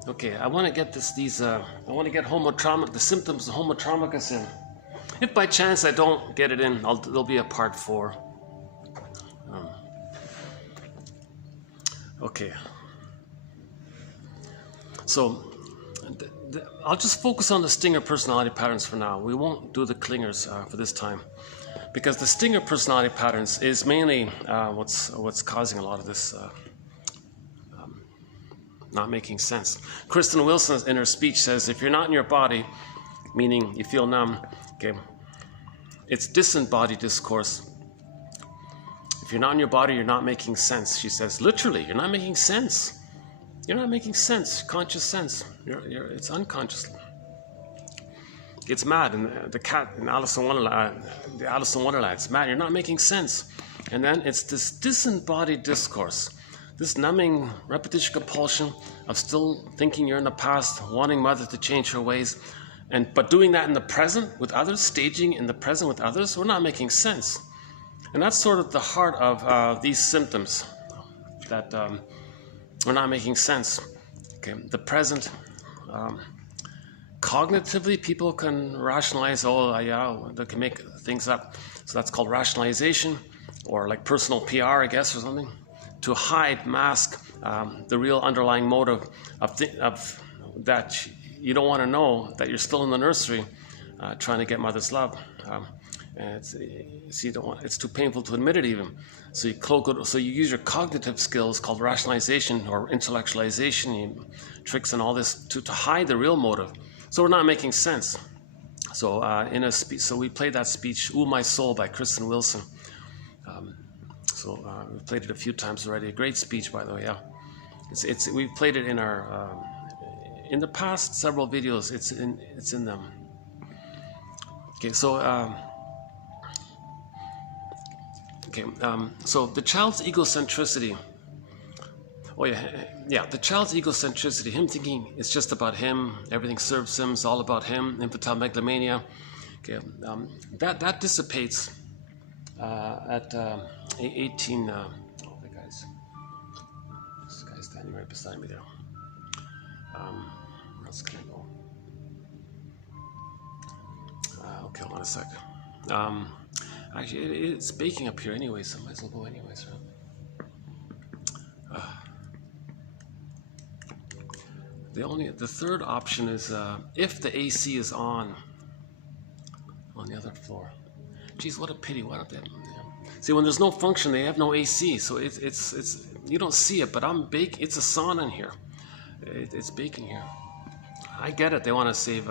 Okay, I want to get I want to get the symptoms of homotraumagus in. If by chance I don't get it in, there'll be a part 4. Okay. So I'll just focus on the stinger personality patterns for now. We won't do the clingers for this time, because the stinger personality patterns is mainly what's causing a lot of this not making sense. Kristen Wilson in her speech says, if you're not in your body, meaning you feel numb, okay, it's disembodied discourse. If you're not in your body, you're not making sense. She says, literally, you're not making sense. You're not making sense, conscious sense. It's unconscious. It's mad, and the cat in Alice in Wonderland, it's mad. You're not making sense. And then it's this disembodied discourse, this numbing repetition compulsion of still thinking you're in the past, wanting mother to change her ways, but doing that in the present with others, staging in the present with others. We're not making sense. And that's sort of the heart of these symptoms, that we're not making sense. Okay, the present. Cognitively, people can rationalize, they can make things up. So that's called rationalization, or like personal PR, I guess, or something, to hide, mask the real underlying motive of that you don't want to know that you're still in the nursery trying to get mother's love. And it's too painful to admit it even. So you cloak it, so you use your cognitive skills called rationalization or intellectualization, tricks and all this to hide the real motive. So we're not making sense. So in a speech, so we played that speech, "Ooh My Soul" by Kristen Wilson. We played it a few times already. A great speech, by the way. Yeah, we played it in our in the past several videos. It's in them. Okay, so. So the child's egocentricity. Oh yeah, the child's egocentricity, him thinking it's just about him, everything serves him, it's all about him, infantile megalomania. Okay, that dissipates at 18. This guy's standing right beside me there. Where else can I go? Okay, hold on a sec. Actually, it's baking up here anyway, so I might as well go anyways, right? The third option is if the AC is on the other floor. Geez, what a pity! What a bit. See, when there's no function, they have no AC, so it's you don't see it, but it's a sauna in here. It's baking here. I get it. They want to save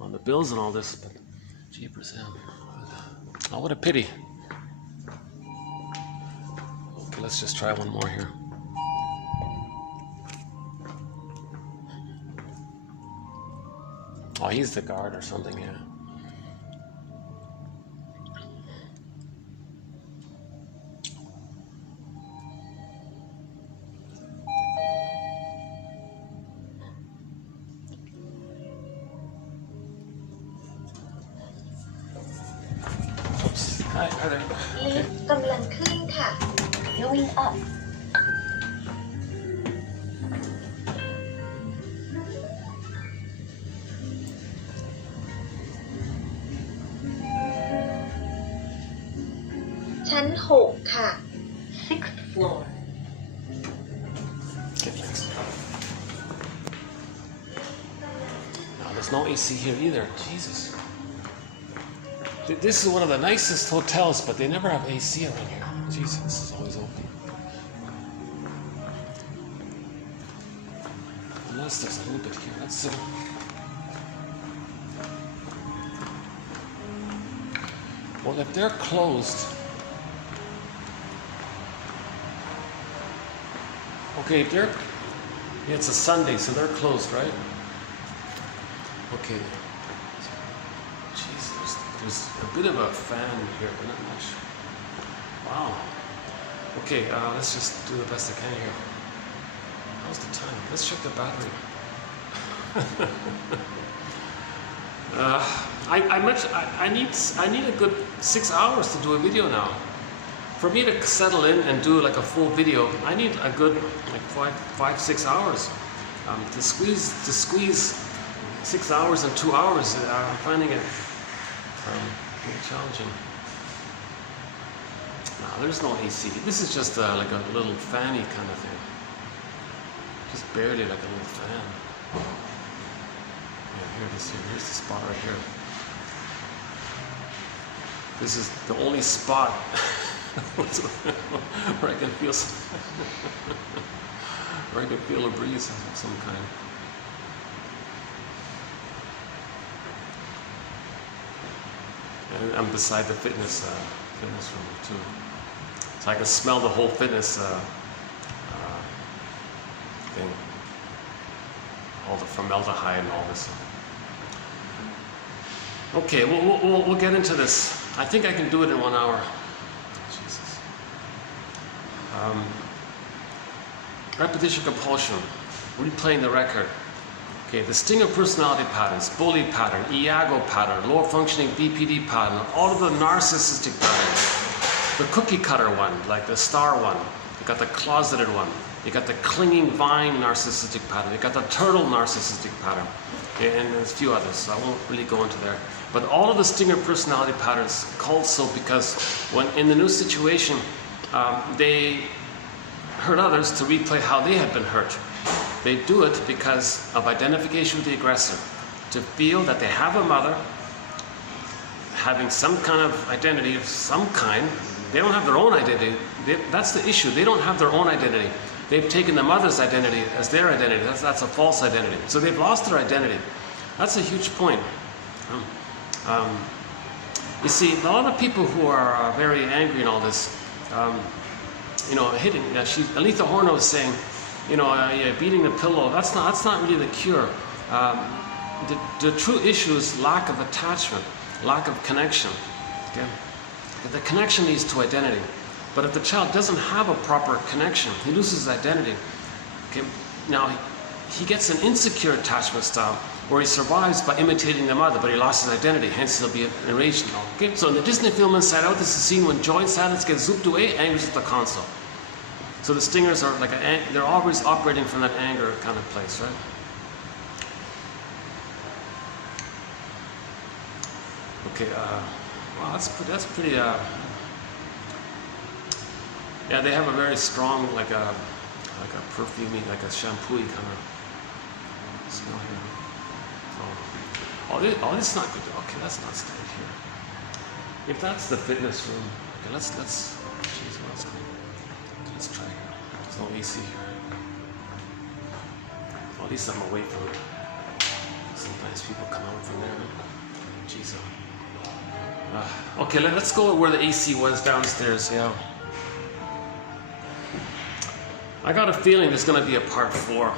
on the bills and all this, but jeepers, oh, what a pity. Okay, let's just try one more here. Oh, he's the guard or something, yeah. Oops. Hi there. Okay. กำลังขึ้นค่ะ Going up.ชั้น 6 ค่ะ 6th floor. Okay, thanks. No, there's no AC here either. Jesus. This is one of the nicest hotels, but they never have AC around here. Jesus, this is always open. Unless there's a little bit here. Let's see. Well, if they're closed. Okay, it's a Sunday, so they're closed, right? Okay. Jeez, there's a bit of a fan here, but not much. Wow. Okay, let's just do the best I can here. How's the time? Let's check the battery. I need a good 6 hours to do a video now. For me to settle in and do like a full video, I need a good like 5-6 hours. To squeeze 6 hours in 2 hours, I'm finding it really challenging. No, there's no AC. This is just like a little fanny kind of thing. Just barely like a little fan. Yeah, here it is. Here's the spot right here. This is the only spot where I can feel where I can feel a breeze of some kind. And I'm beside the fitness room too, so I can smell the whole fitness thing, all the formaldehyde and all this. Okay, we'll get into this. I think I can do it in 1 hour. Jesus. Repetition compulsion. Replaying the record. Okay, the stinger personality patterns, bully pattern, Iago pattern, lower functioning BPD pattern, all of the narcissistic patterns. The cookie cutter one, like the star one. You got the closeted one. You got the clinging vine narcissistic pattern. You got the turtle narcissistic pattern. Okay, and there's a few others, so I won't really go into there. But all of the stinger personality patterns called so because when in the new situation, they hurt others to replay how they had been hurt. They do it because of identification with the aggressor, to feel that they have a mother having some kind of identity of some kind. They don't have their own identity. That's the issue. They don't have their own identity. They've taken the mother's identity as their identity. That's a false identity. So they've lost their identity. That's a huge point. You see, a lot of people who are very angry and all this, you know, hitting. Aletha Horno was saying, you know, beating the pillow. That's not really the cure. The true issue is lack of attachment, lack of connection. Okay, the connection leads to identity. But if the child doesn't have a proper connection, he loses his identity. Okay, now he gets an insecure attachment style where he survives by imitating the mother, but he lost his identity, hence he'll be enraged and all. Okay, so in the Disney film Inside Out, this is a scene when joy and silence get zooped away, anger's at the console. So the stingers are like they're always operating from that anger kind of place, right? Okay, wow, that's pretty. Yeah, they have a very strong, like a perfumey, like a shampooy kind of smell here. Oh, this is not good. Okay, let's not stay here. If that's the fitness room, okay, let's. Jeez, let's try here. There's no AC here. Well, at least I'm away from it. Sometimes people come out from there. Jeez. Okay, let's go where the AC was downstairs. Yeah. I got a feeling there's going to be a part 4.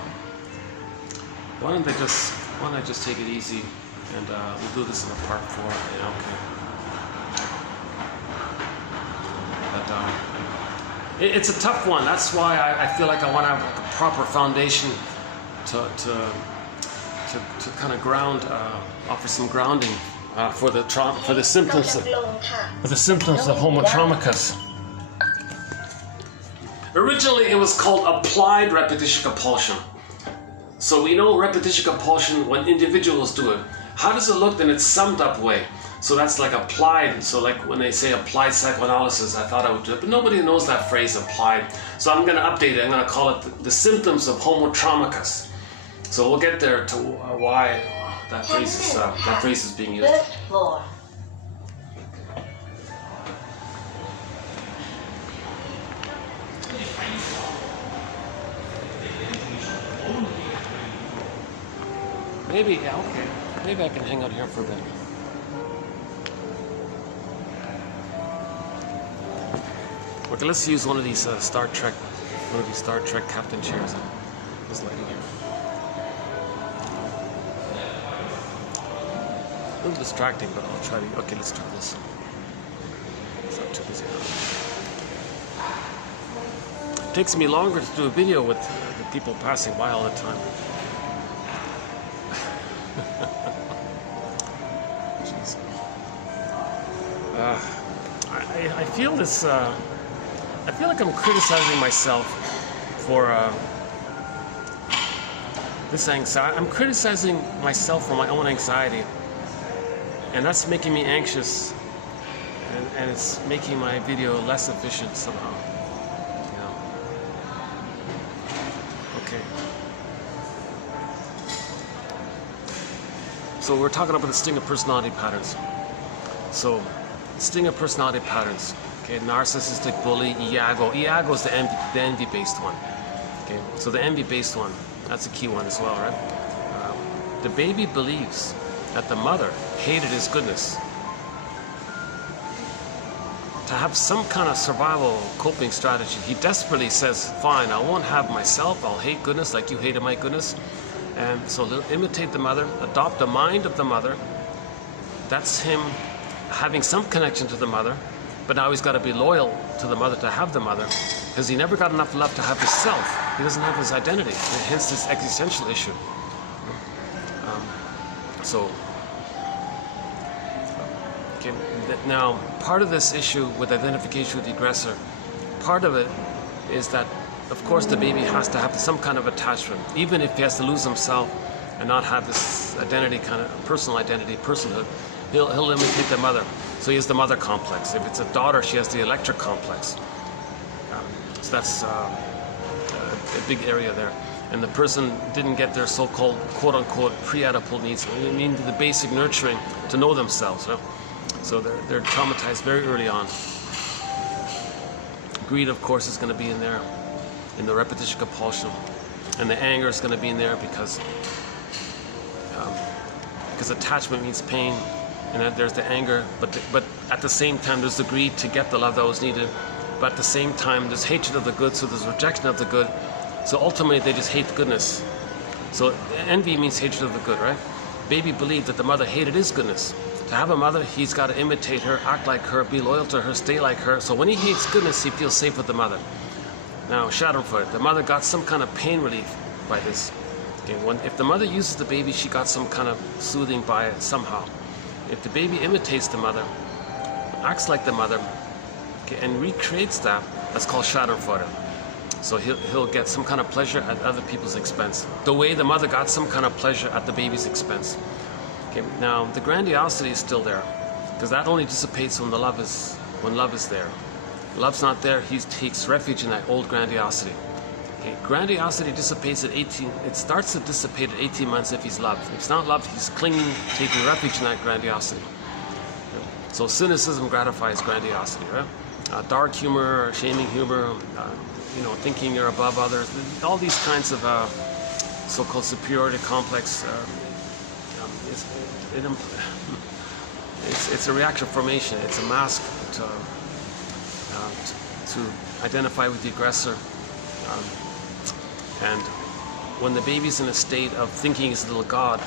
Why don't I just take it easy and we'll do this in a part 4. Yeah, okay. But it's a tough one. That's why I feel like I want to have like a proper foundation to kind of ground, offer some grounding for the symptoms of homotraumicus. Originally, it was called applied repetition compulsion. So we know repetition compulsion when individuals do it. How does it look in its summed up way? So that's like applied. So like when they say applied psychoanalysis, I thought I would do it, but nobody knows that phrase applied. So I'm going to update it. I'm going to call it the symptoms of homotraumicus. So we'll get there to why that phrase is being used. First floor. Maybe, yeah, okay. Maybe I can hang out here for a bit. Okay, let's use one of these Star Trek captain chairs. This lighting here. A little distracting, but I'll try to. Okay, let's try this. It's not too busy. It takes me longer to do a video with the people passing by all the time. Jeez. I feel this. I feel like I'm criticizing myself for this anxiety. I'm criticizing myself for my own anxiety, and that's making me anxious. and it's making my video less efficient somehow. Yeah. Okay. So we're talking about the sting of personality patterns. So, sting of personality patterns. Okay, narcissistic, bully, Iago. Iago is the envy-based one. Okay, so the envy-based one, that's a key one as well, right? The baby believes that the mother hated his goodness. To have some kind of survival coping strategy, he desperately says, fine, I won't have myself, I'll hate goodness like you hated my goodness. And so he'll imitate the mother, adopt the mind of the mother. That's him having some connection to the mother, but now he's got to be loyal to the mother to have the mother, because he never got enough love to have his self. He doesn't have his identity, hence this existential issue. Okay, now part of this issue with identification with the aggressor, part of it is that, of course, the baby has to have some kind of attachment, even if he has to lose himself and not have this identity, kind of personal identity, personhood. He'll imitate the mother. So he has the mother complex. If it's a daughter, she has the electric complex. So that's a big area there. And the person didn't get their so-called, quote-unquote, pre-Oedipal needs. I mean, the basic nurturing to know themselves. Right? So they're traumatized very early on. Greed, of course, is going to be in there, in the repetition compulsion. And the anger is going to be in there because attachment means pain. And then there's the anger, but at the same time there's the greed to get the love that was needed. But at the same time there's hatred of the good, so there's rejection of the good. So ultimately they just hate the goodness. So envy means hatred of the good, right? Baby believed that the mother hated his goodness. To have a mother, he's got to imitate her, act like her, be loyal to her, stay like her. So when he hates goodness, he feels safe with the mother. Now, Schadenfreude, the mother got some kind of pain relief by this. Okay, if the mother uses the baby, she got some kind of soothing by it somehow. If the baby imitates the mother, acts like the mother, okay, and recreates that, that's called Schadenfreude. So he'll get some kind of pleasure at other people's expense. The way the mother got some kind of pleasure at the baby's expense. Okay, now the grandiosity is still there, because that only dissipates when love is there. Love's not there, he takes refuge in that old grandiosity. Okay, grandiosity dissipates at 18, it starts to dissipate at 18 months if he's loved. If he's not loved, he's clinging, taking refuge in that grandiosity. So cynicism gratifies grandiosity, right? Dark humor, or shaming humor, thinking you're above others, all these kinds of so-called superiority complex, it's a reaction formation, it's a mask to identify with the aggressor. And when the baby's in a state of thinking he's a little god,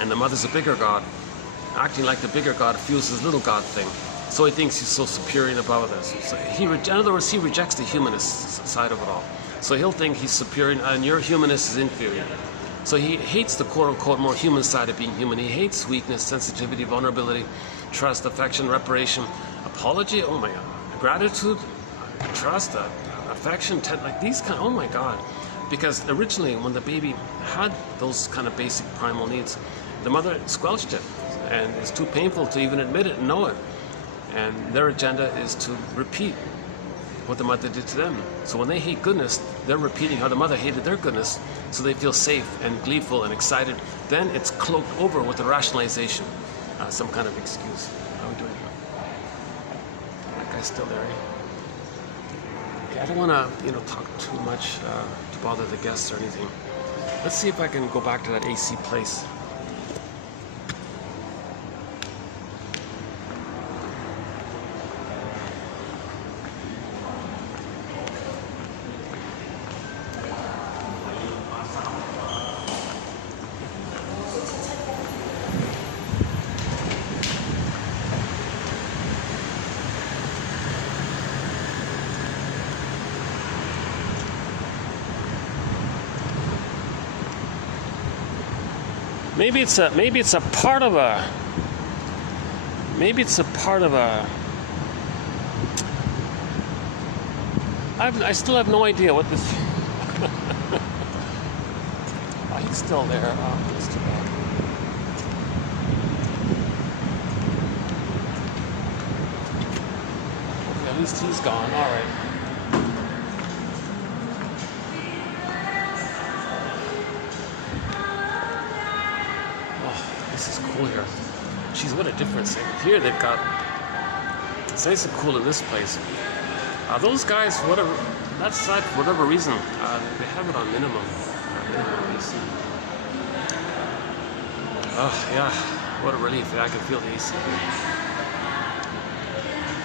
and the mother's a bigger god, acting like the bigger god fuels his little god thing. So he thinks he's so superior and above others. So in other words, he rejects the humanist side of it all. So he'll think he's superior and your humanist is inferior. So he hates the quote-unquote more human side of being human. He hates weakness, sensitivity, vulnerability, trust, affection, reparation, apology, oh my God, gratitude, trust, affection, like these kind, oh my God. Because originally when the baby had those kind of basic primal needs, the mother squelched it. And it's too painful to even admit it and know it. And their agenda is to repeat what the mother did to them. So when they hate goodness, they're repeating how the mother hated their goodness, so they feel safe and gleeful and excited. Then it's cloaked over with a rationalization, some kind of excuse. How are we doing? That guy's still there, eh? Okay, I don't want to, talk too much to bother the guests or anything. Let's see if I can go back to that AC place. Maybe it's a part of a. I still have no idea what this. Oh, he's still there. Oh, that's too bad. He's gone. All right. Oh, this is cool here. Jeez, what a difference. Here they've got. It's nice and cool in this place. Those guys, whatever. That side, for whatever reason, they have it on minimum. Minimum AC. Oh yeah, what a relief. Yeah, I can feel the AC.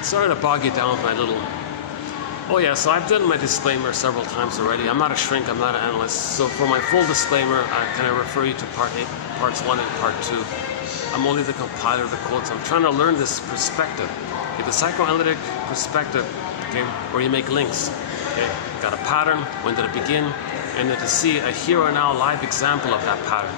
Sorry to bog you down with my little... Oh yeah, so I've done my disclaimer several times already. I'm not a shrink, I'm not an analyst. So for my full disclaimer, can I refer you to parts 1 and part 2. I'm only the compiler of the quotes. I'm trying to learn this perspective. Okay, the psychoanalytic perspective, okay, where you make links. Okay, got a pattern, when did it begin? And then to see a here or now live example of that pattern.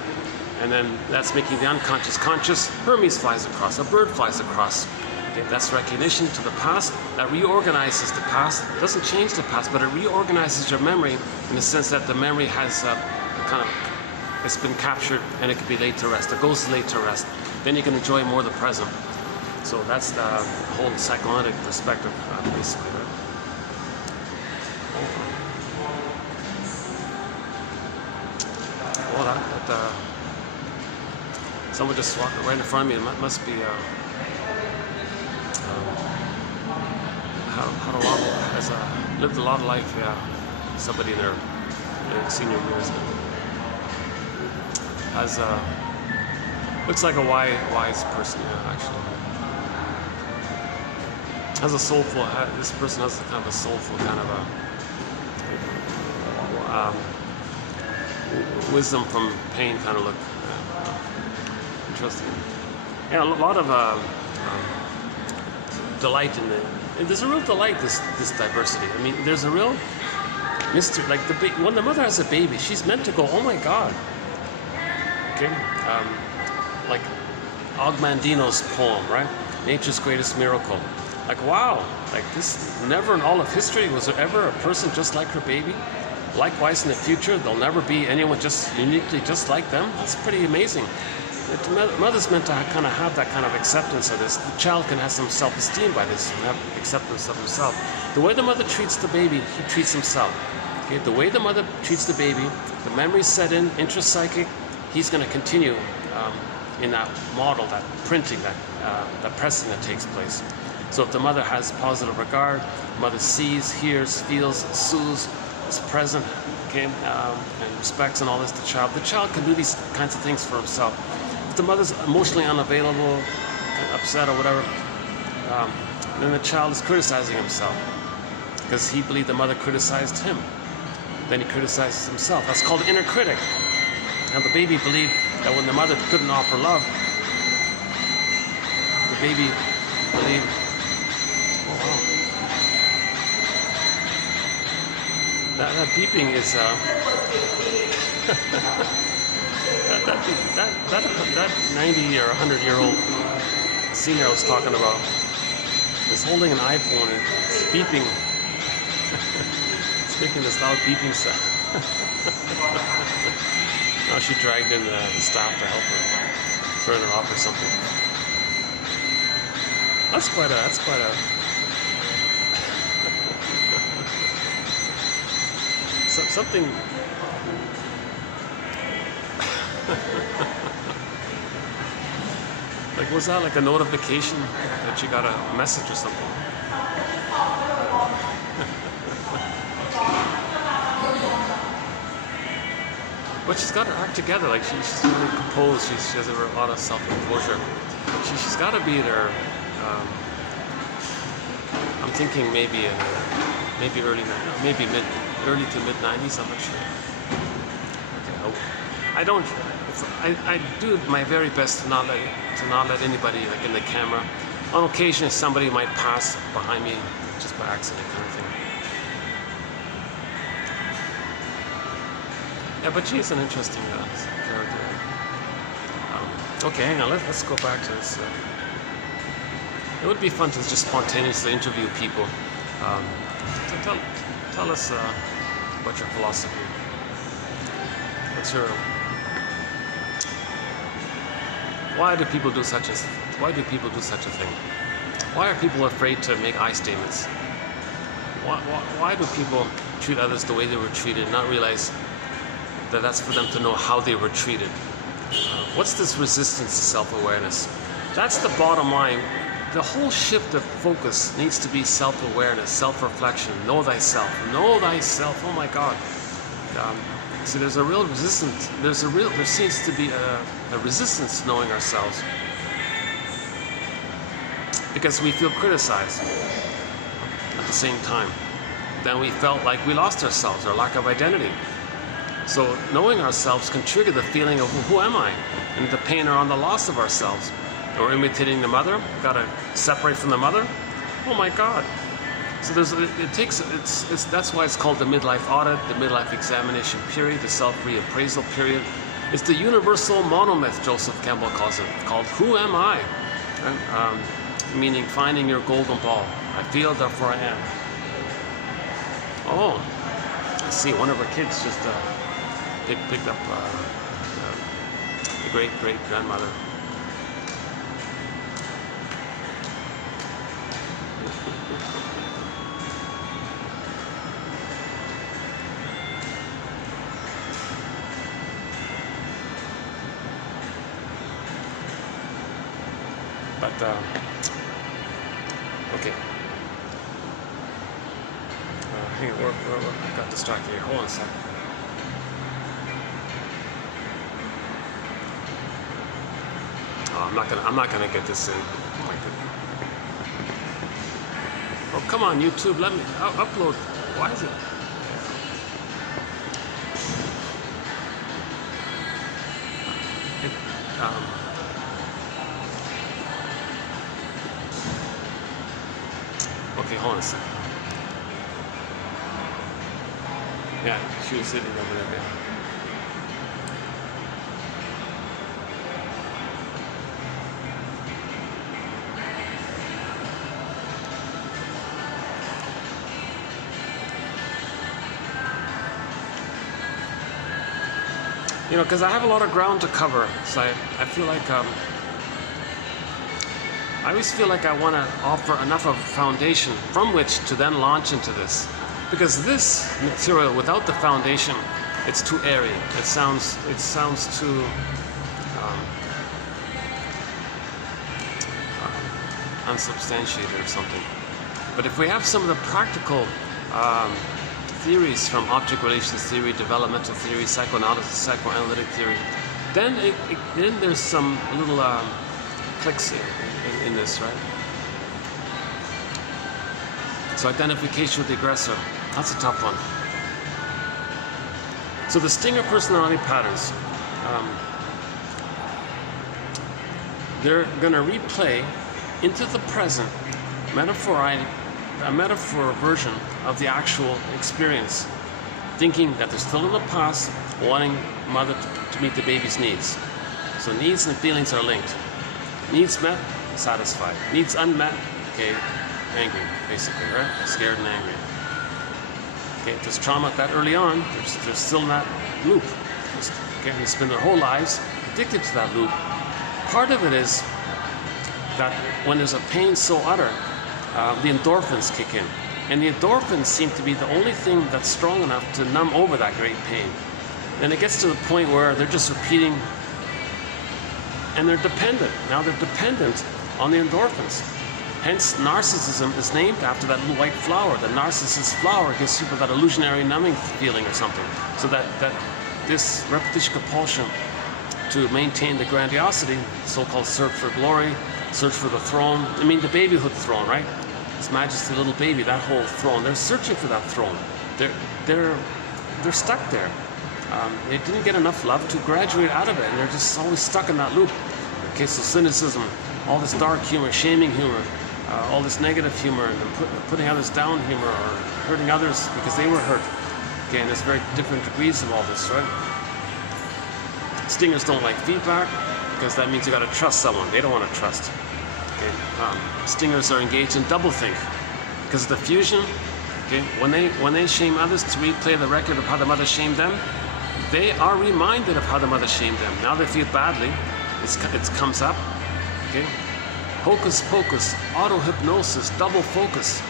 And then that's making the unconscious conscious. Hermes flies across, a bird flies across. Okay, that's recognition to the past. That reorganizes the past. It doesn't change the past, but it reorganizes your memory in the sense that the memory has it's been captured and it can be laid to rest. It goes laid to rest. Then you can enjoy more the present. So that's the whole psychoanalytic perspective, basically, right? Well, someone just walked right in front of me. It must be had a lot of, has lived a lot of life. Yeah, somebody in their senior years has looks like a wise person. Yeah, actually, has a soulful. This person has kind of a soulful kind of a wisdom from pain kind of look. Interesting. Yeah, a lot of delight in the. There's a real delight this diversity. I mean, there's a real mystery. Like when the mother has a baby, she's meant to go, oh my God. Okay, like Ogmandino's poem, right? Nature's greatest miracle. Like wow, like this. Never in all of history was there ever a person just like her baby. Likewise, in the future, there'll never be anyone just uniquely just like them. That's pretty amazing. The mother's meant to kind of have that kind of acceptance of this. The child can have some self-esteem by this, and have acceptance of himself. The way the mother treats the baby, he treats himself. Okay? The way the mother treats the baby, the memories set in, intrapsychic, he's going to continue in that model, that printing, that pressing that takes place. So if the mother has positive regard, the mother sees, hears, feels, soothes, is present, okay, and respects and all this, the child can do these kinds of things for himself. If the mother's emotionally unavailable, upset or whatever, then the child is criticizing himself because he believed the mother criticized him. Then he criticizes himself. That's called inner critic. And the baby believed that when the mother couldn't offer love, the baby believed, oh wow. That beeping is that 90 or 100-year-old senior I was talking about is holding an iPhone and it's beeping. It's making this loud beeping sound. Now she dragged in the staff to help her turn her off or something. That's quite a. Something like, was that like a notification that you got a message or something? But she's got her act together. Like she's really composed. She has a lot of self-composure. She's got to be there. I'm thinking maybe early to mid 90s. I'm not sure. Okay, I do my very best to not let anybody like in the camera. On occasion, somebody might pass behind me just by accident, kind of thing. Yeah, but she's an interesting character. Okay, hang on. Let's go back to this. It would be fun to just spontaneously interview people. Tell us about your philosophy. Why do people do such a thing? Why are people afraid to make I statements? why do people treat others the way they were treated and not realize that that's for them to know how they were treated? What's this resistance to self-awareness? That's the bottom line. The whole shift of focus needs to be self-awareness, self-reflection. Know thyself. Know thyself. Oh my God. See, there's a real resistance. There seems to be a resistance to knowing ourselves because we feel criticized at the same time. Then we felt like we lost ourselves, our lack of identity. So knowing ourselves can trigger the feeling of who am I, and the pain around the loss of ourselves. Or imitating the mother, gotta separate from the mother. Oh my God! So that's why it's called the midlife audit, the midlife examination period, the self-reappraisal period. It's the universal monomyth, Joseph Campbell calls it, called "Who am I?" Meaning finding your golden ball. I feel, therefore I am. Oh, I see. One of our kids just picked up the great-great-grandmother. But okay. Hang on, I got distracted here. Hold on a second. Oh, I'm not gonna get this in. Oh my goodness. Oh, come on, YouTube, let me upload. Why is it? Okay, hold on a second. Yeah, she was sitting over there. You know, because I have a lot of ground to cover, so I feel like I always feel like I want to offer enough of a foundation from which to then launch into this. Because this material, without the foundation, it's too airy. It sounds too unsubstantiated or something. But if we have some of the practical theories from object relations theory, developmental theory, psychoanalysis, psychoanalytic theory, then then there's some little clicks in this, right? So identification with the aggressor, that's a tough one. So the stinger personality patterns, they're going to replay into the present a metaphor version of the actual experience, thinking that they're still in the past, wanting mother to meet the baby's needs. So needs and feelings are linked. Needs met, satisfied. Needs unmet, okay, angry, basically, right? Scared and angry. Okay, if there's trauma that early on, they're still in that loop. Okay, they spend their whole lives addicted to that loop. Part of it is that when there's a pain so utter, the endorphins kick in. And the endorphins seem to be the only thing that's strong enough to numb over that great pain. And it gets to the point where they're just repeating, and they're dependent. Now they're dependent on the endorphins. Hence, narcissism is named after that little white flower. The narcissus flower gives people that illusionary numbing feeling or something. So that this repetition compulsion to maintain the grandiosity, so-called search for glory, search for the throne. I mean, the babyhood throne, right? His Majesty, little baby, that whole throne. They're searching for that throne. They're stuck there. They didn't get enough love to graduate out of it, and they're just always stuck in that loop. Okay, so cynicism, all this dark humor, shaming humor, all this negative humor, and putting others down humor, or hurting others because they were hurt. Okay, and there's very different degrees of all this, right? Stingers don't like feedback because that means you got to trust someone. They don't want to trust. Okay, stingers are engaged in doublethink because of the fusion. Okay, when they shame others to replay the record of how the mother shamed them, they are reminded of how the mother shamed them. Now they feel badly. It comes up. Okay, hocus pocus, auto hypnosis, double focus.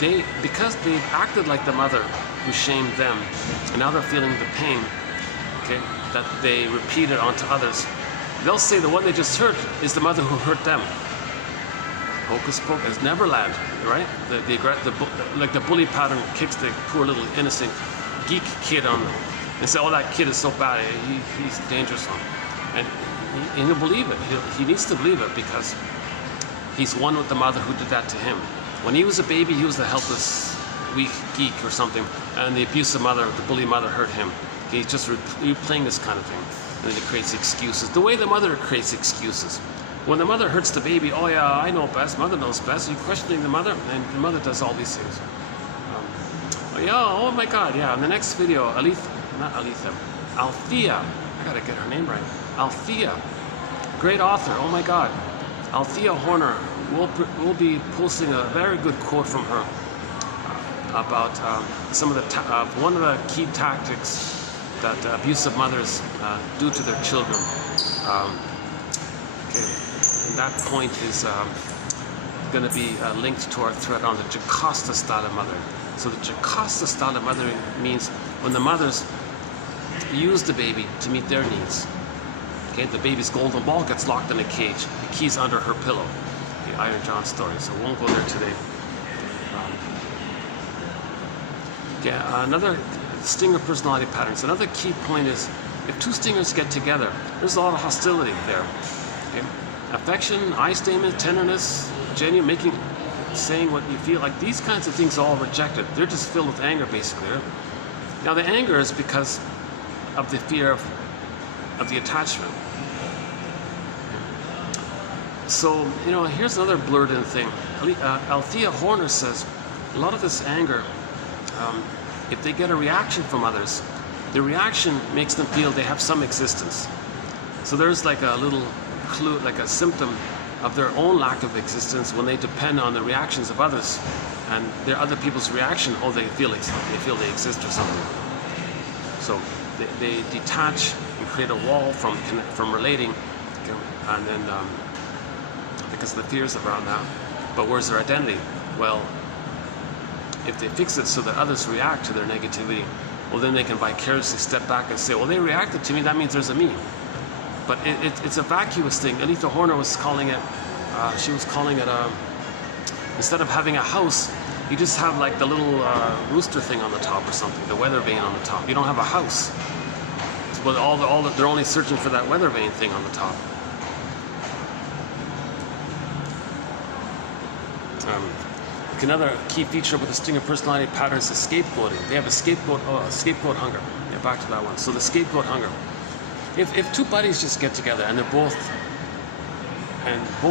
because they've acted like the mother who shamed them, and now they're feeling the pain, okay, that they repeated onto others. They'll say the one they just hurt is the mother who hurt them. Hocus pocus, Neverland, right? Like the bully pattern kicks the poor little innocent geek kid on them and say, "Oh, that kid is so bad. He's a dangerous one," and he'll believe it. He needs to believe it because he's one with the mother who did that to him. When he was a baby, he was the helpless, weak geek or something, and the abusive mother, the bully mother, hurt him. He's just replaying this kind of thing, and then he creates excuses. The way the mother creates excuses. When the mother hurts the baby, "Oh yeah, I know best, mother knows best." You're questioning the mother, and the mother does all these things. Oh my God, yeah. In the next video, Althea, I gotta get her name right. Althea, great author, oh my God. Althea Horner, we'll be posting a very good quote from her about some of one of the key tactics that abusive mothers do to their children. Okay. And that point is going to be linked to our thread on the Jocasta style of mothering. So the Jocasta style of mothering means when the mothers use the baby to meet their needs. Okay, the baby's golden ball gets locked in a cage. The key's under her pillow. The Iron John story. So we won't go there today. Another stinger personality patterns. Another key point is if two stingers get together, there's a lot of hostility there. Okay? Affection, I statement, tenderness, genuine, saying what you feel, like these kinds of things are all rejected. They're just filled with anger, basically. Now the anger is because of the fear of the attachment. So, here's another blurred in thing. Althea Horner says a lot of this anger, if they get a reaction from others, the reaction makes them feel they have some existence. So there's like a little clue, like a symptom of their own lack of existence when they depend on the reactions of others, and their other people's reaction, they feel they exist or something. So they detach and create a wall from relating, and then because of the fears around that. But where's their identity? Well, if they fix it so that others react to their negativity, well, then they can vicariously step back and say, well, they reacted to me, that means there's a me. But it's a vacuous thing. Althea Horner was calling it, instead of having a house, you just have like the little rooster thing on the top or something, the weather vane on the top. You don't have a house. But they're only searching for that weather vane thing on the top. Another key feature with the stinger personality patterns is scapegoating. They have a scapegoat hunger. Yeah, back to that one. So the scapegoat hunger. If two buddies just get together and both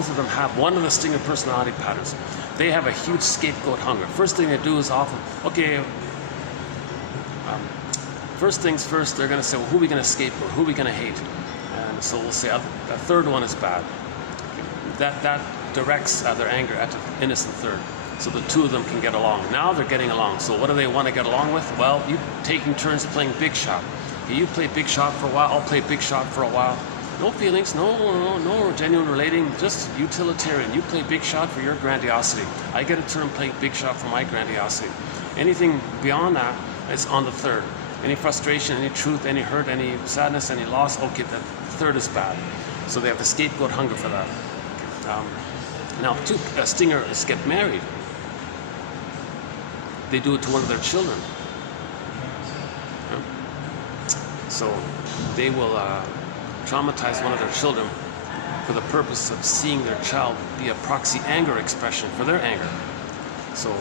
of them have one of the stinger personality patterns, they have a huge scapegoat hunger. First thing they do is first things first, they're going to say, well, who are we going to scapegoat? Who are we going to hate? And so we'll say the third one is bad. That directs their anger at the innocent third. So the two of them can get along. Now they're getting along. So what do they want to get along with? Well, you taking turns playing big shot. You play big shot for a while, I'll play big shot for a while. No feelings, no genuine relating, just utilitarian. You play big shot for your grandiosity. I get a turn playing big shot for my grandiosity. Anything beyond that is on the third. Any frustration, any truth, any hurt, any sadness, any loss, okay, the third is bad. So they have the scapegoat hunger for that. Now, if two stingers get married, they do it to one of their children. So they will traumatize one of their children for the purpose of seeing their child be a proxy anger expression for their anger. So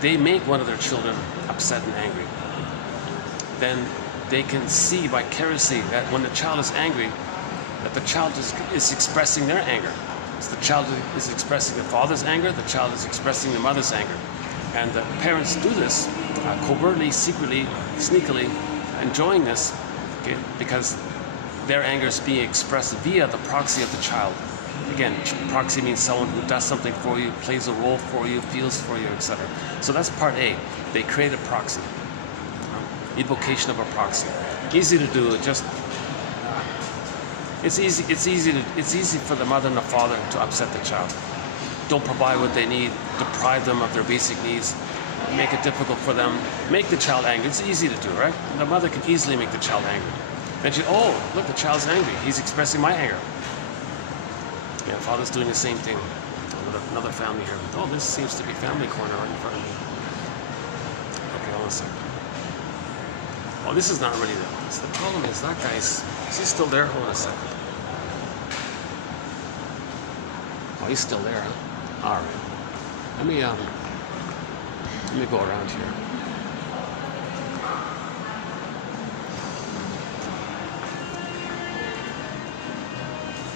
they make one of their children upset and angry. Then they can see vicariously that when the child is angry, that the child is expressing their anger. So the child is expressing the father's anger, the child is expressing the mother's anger. And the parents do this covertly, secretly, sneakily, enjoying this, okay, because their anger is being expressed via the proxy of the child. Again, proxy means someone who does something for you, plays a role for you, feels for you, etc. So that's part A. They create a proxy. Evocation of a proxy. Easy to do. It's easy for the mother and the father to upset the child. don't provide what they need, deprive them of their basic needs, make it difficult for them, make the child angry. It's easy to do, right? The mother can easily make the child angry. Then she, oh, look, the child's angry. He's expressing my anger. Yeah, father's doing the same thing. Another family here. Oh, this seems to be family corner right in front of me. Okay, hold on a second. Oh, this is not really the problem is that guy's, is he still there? Hold on a second. Oh, he's still there, huh? All right. Let me go around here.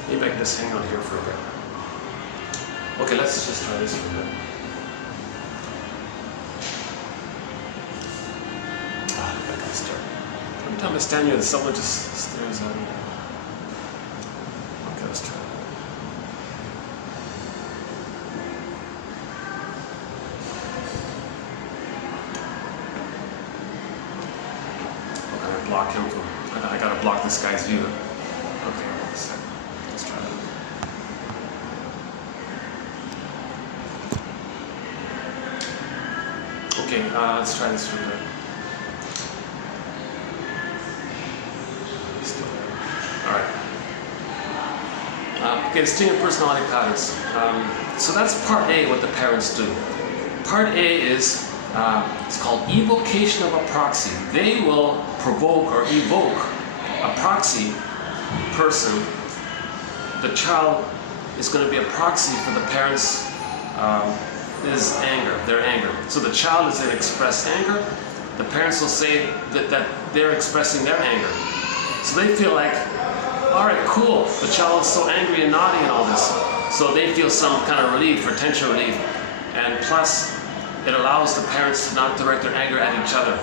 Maybe I can just hang on here for a bit. Okay, let's just try this for a bit. Ah, that guy's start. Every time I stand here, someone just stares at me. Okay, let's try. Okay, I block him from. I gotta block this guy's view. Okay, let's try that. Okay, let's try this for a bit. Still there. All right. Okay, distinct personality patterns. So that's part A, what the parents do. Part A is, it's called evocation of a proxy. They will provoke or evoke a proxy person. The child is going to be a proxy for the parents' is anger, their anger. So the child is in expressed anger. The parents will say that they're expressing their anger. So they feel like, all right, cool, the child is so angry and naughty and all this. So they feel some kind of relief or tension relief. And plus, it allows the parents to not direct their anger at each other,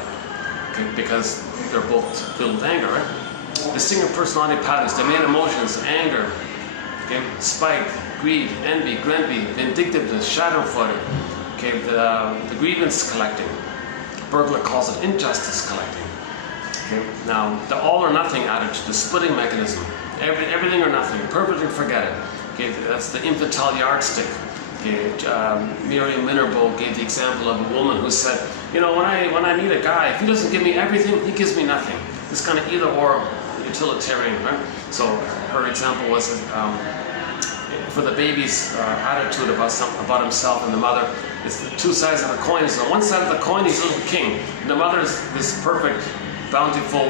okay, because they're both filled with anger, right? Distinct personality patterns, the main emotions, anger, okay, spite, greed, envy, grenby, vindictiveness, shadow-footing, okay, the grievance collecting. Burglar calls it injustice collecting. Okay, now the all or nothing attitude, the splitting mechanism, everything or nothing, perfect and forget it. Okay, that's the infantile yardstick. Okay, Miriam Minerbo gave the example of a woman who said, you know, when I meet a guy, if he doesn't give me everything, he gives me nothing. This kind of either or utilitarian, right? So her example was for the baby's attitude about himself and the mother. It's the two sides of the coin. So on one side of the coin, he's a little king. And the mother is this perfect, bountiful,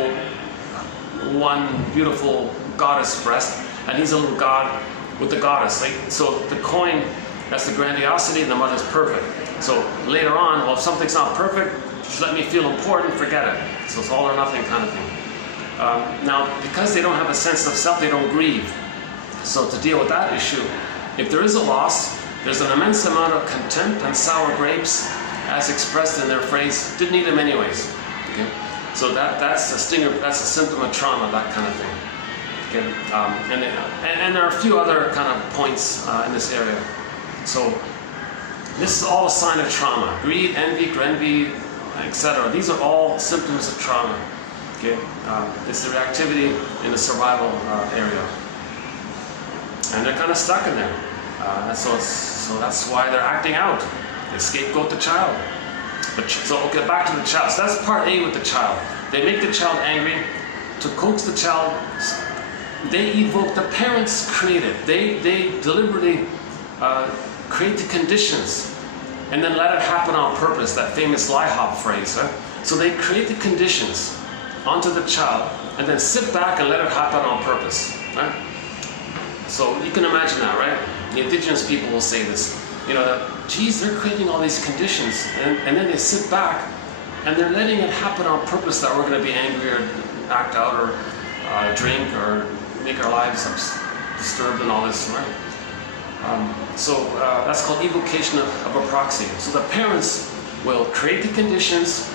one beautiful goddess breast, and he's a little god with the goddess. So the coin, that's the grandiosity, and the mother's perfect. So later on, well, if something's not perfect, just let me feel important, forget it. So it's all or nothing kind of thing. Now, because they don't have a sense of self, they don't grieve. So to deal with that issue, if there is a loss, there's an immense amount of contempt and sour grapes, as expressed in their phrase, didn't eat them anyways. Okay? So that's a stinger, that's a symptom of trauma, that kind of thing. Okay? And there are a few other kind of points in this area. So this is all a sign of trauma. Greed, envy, grenby, etc. These are all symptoms of trauma. Okay? It's the reactivity in the survival area. And they're kind of stuck in there. So that's why they're acting out. They scapegoat the child. So okay, back to the child. So that's part A with the child. They make the child angry. To coax the child, they evoke, the parents create it. They deliberately create the conditions and then let it happen on purpose, that famous lie hop phrase. Right? So they create the conditions onto the child and then sit back and let it happen on purpose. Right? So you can imagine that, right? The indigenous people will say this. You know, geez, they're creating all these conditions, and then they sit back and they're letting it happen on purpose that we're going to be angry or act out or drink or make our lives disturbed and all this, right? So that's called evocation of a proxy. So the parents will create the conditions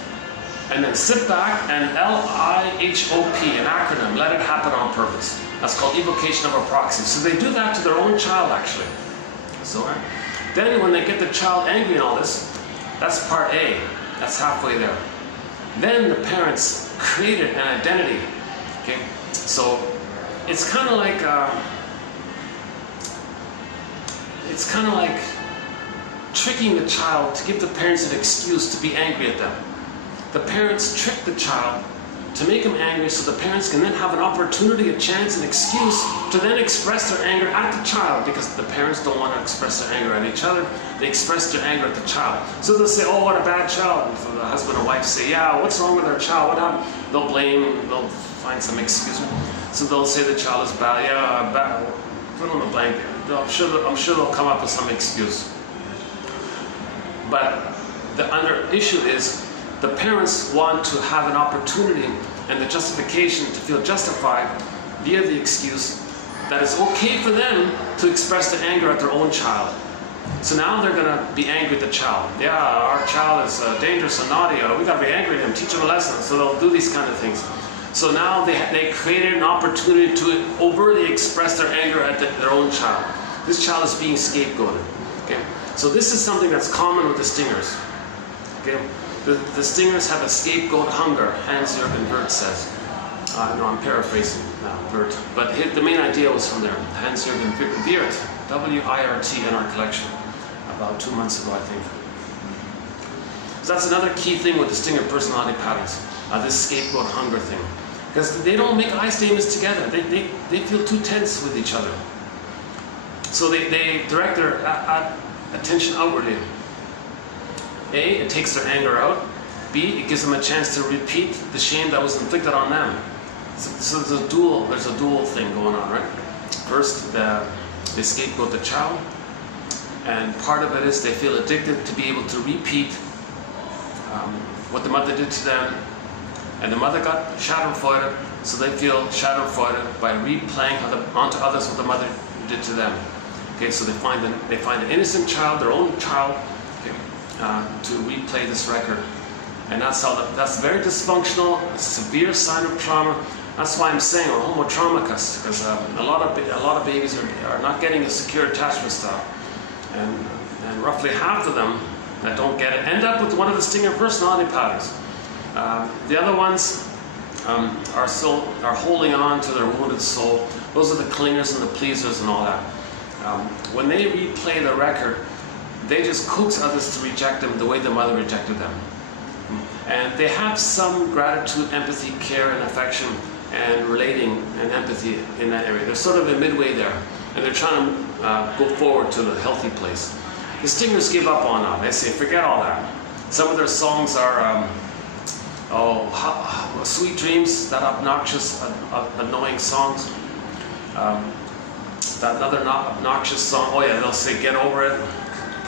and then sit back and LIHOP, an acronym, let it happen on purpose. That's called evocation of a proxy. So they do that to their own child, actually. So then when they get the child angry and all this, that's part A. That's halfway there. Then the parents created an identity. Okay, so it's kind of like tricking the child to give the parents an excuse to be angry at them. The parents trick the child to make him angry so the parents can then have an opportunity, a chance, an excuse to then express their anger at the child, because the parents don't want to express their anger at each other. They express their anger at the child. So they'll say, oh, what a bad child. And so the husband and wife say, yeah, what's wrong with our child? What happened? They'll blame, they'll find some excuse. So they'll say the child is bad. Yeah, bad. Fill in the blank. I'm sure they'll come up with some excuse. But the other issue is the parents want to have an opportunity and the justification to feel justified via the excuse that it's okay for them to express their anger at their own child. So now they're going to be angry at the child. Yeah, our child is dangerous and naughty. We got to be angry at him, teach him a lesson. So they'll do these kind of things. So now they created an opportunity to overtly express their anger at their own child. This child is being scapegoated. Okay? So this is something that's common with the stingers. Okay? The stingers have a scapegoat hunger, Hans-Jürgen Wirth says. No, I'm paraphrasing now, Wirth. But the main idea was from there. Hans-Jürgen Wirth, W-I-R-T, in our collection, about 2 months ago, I think. So that's another key thing with the stinger personality patterns, this scapegoat hunger thing. Because they don't make I statements together. They feel too tense with each other. So they direct their attention outwardly. A, it takes their anger out. B, it gives them a chance to repeat the shame that was inflicted on them. So there's a dual thing going on, right? First, they scapegoat the child, and part of it is they feel addicted to be able to repeat what the mother did to them, and the mother got schadenfreude, so they feel schadenfreude by replaying onto others what the mother did to them. Okay, so they find an innocent child, their own child, to replay this record, and that's very dysfunctional, a severe sign of trauma. That's why I'm saying we're homotraumicus, because a lot of babies are not getting a secure attachment style, and roughly half of them that don't get it end up with one of the stinger personality patterns. The other ones are holding on to their wounded soul. Those are the clingers and the pleasers and all that. When they replay the record, they just coax others to reject them the way the mother rejected them. And they have some gratitude, empathy, care, and affection, and relating and empathy in that area. They're sort of in midway there, and they're trying to go forward to the healthy place. The stingers give up on that. They say, forget all that. Some of their songs are, Sweet Dreams, that obnoxious, annoying songs. That another obnoxious song, oh yeah, they'll say, get over it.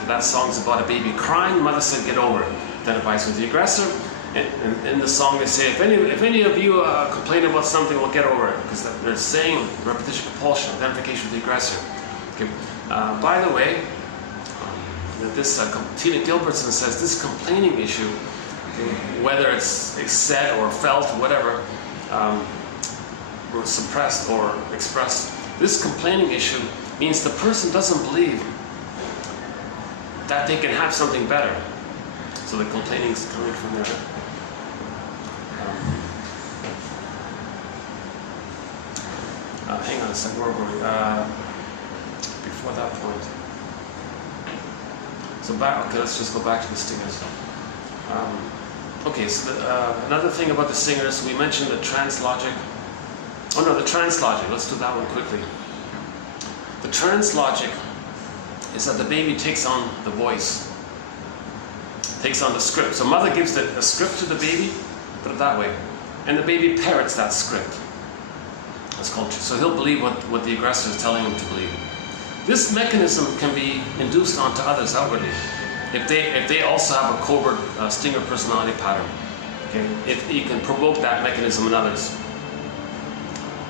That song's about a baby crying, the mother said, get over it. Identifies with the aggressor. And in the song they say, if any of you complain about something, well, get over it. Because they're saying repetition compulsion, identification with the aggressor. Okay. By the way, Tina Gilbertson says this complaining issue, whether it's said or felt, whatever, or suppressed or expressed, this complaining issue means the person doesn't believe that they can have something better. So the complaining is coming from there. Hang on a second, where were we? Before that point. So let's just go back to the stingers. Okay, so another thing about the stingers, we mentioned the translogic. Oh no, the translogic, let's do that one quickly. The translogic is that the baby takes on the voice, takes on the script. So mother gives a script to the baby, put it that way, and the baby parrots that script. That's called, so he'll believe what the aggressor is telling him to believe. This mechanism can be induced onto others outwardly, if they also have a covert stinger personality pattern. Okay, if you can provoke that mechanism in others.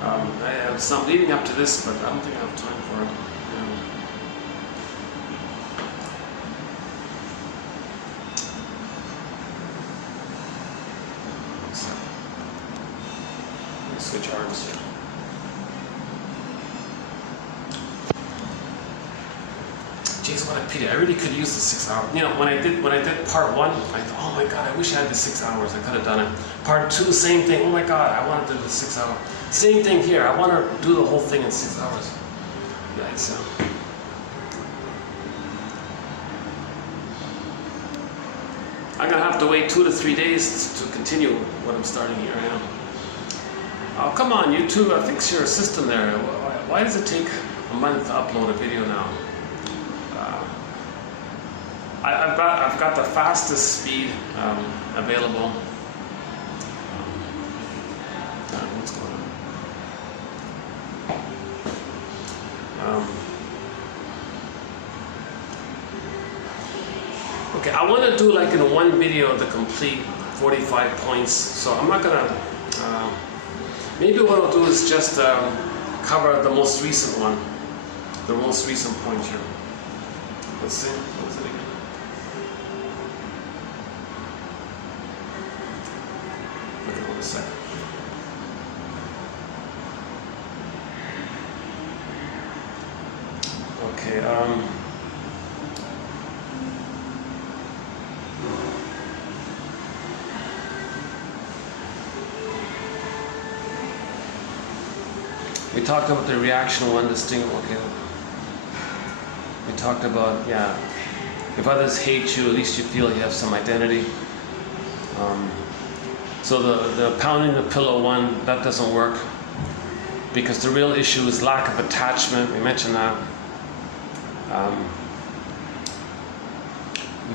I have some leading up to this, but I don't think I have time for it. Let me switch arms here. Jeez, what a pity! I really could use the 6 hours. You know, when I did part 1, I thought, oh my God, I wish I had the 6 hours. I could have done it. Part 2, same thing. Oh my God, I want to do the 6 hours. Same thing here. I want to do the whole thing in 6 hours. Yikes. I'm going to have to wait 2 to 3 days to continue what I'm starting here. Oh, come on, YouTube, fix your system there. Why does it take a month to upload a video now? I've got the fastest speed available. What's going on? Okay, I want to do like in one video the complete 45 points. So I'm not gonna. Maybe what I'll do is just cover the most recent one, the most recent point here. Let's see. What was it again? Okay, 1 second. Okay. We talked about the reaction one distinct. Okay. We talked about, yeah, if others hate you, at least you feel you have some identity. So the pounding the pillow one, that doesn't work because the real issue is lack of attachment. We mentioned that.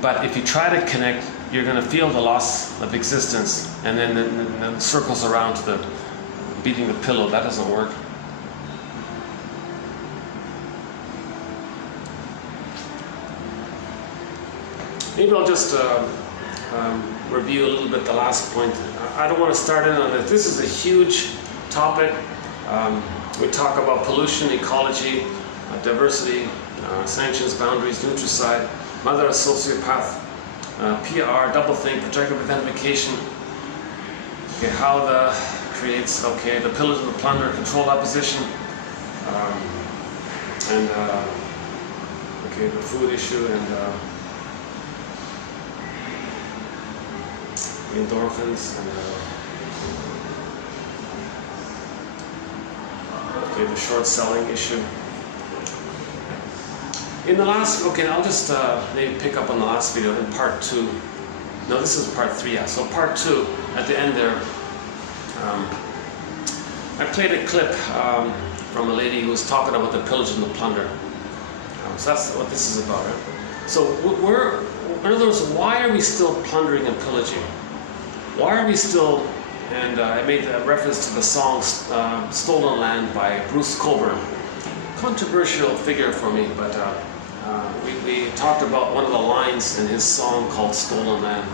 But if you try to connect, you're going to feel the loss of existence, and then it circles around to the beating the pillow. That doesn't work. Maybe I'll just review a little bit the last point. I don't want to start in on this. This is a huge topic. We talk about pollution, ecology, diversity, sanctions, boundaries, nutricide, mother of sociopath, PR, doublethink, projective identification, okay, how the creates, okay, the pillars of the plunder, controlled opposition, and okay, the food issue, and endorphins, and okay, the short selling issue. In the last, okay, I'll just maybe pick up on the last video in part 2. No, this is part 3, yeah. So part 2, at the end there, I played a clip from a lady who was talking about the pillage and the plunder. So that's what this is about. Right? So in other words, why are we still plundering and pillaging? Why are we still, and I made a reference to the song Stolen Land by Bruce Cockburn. Controversial figure for me, but we talked about one of the lines in his song called Stolen Land.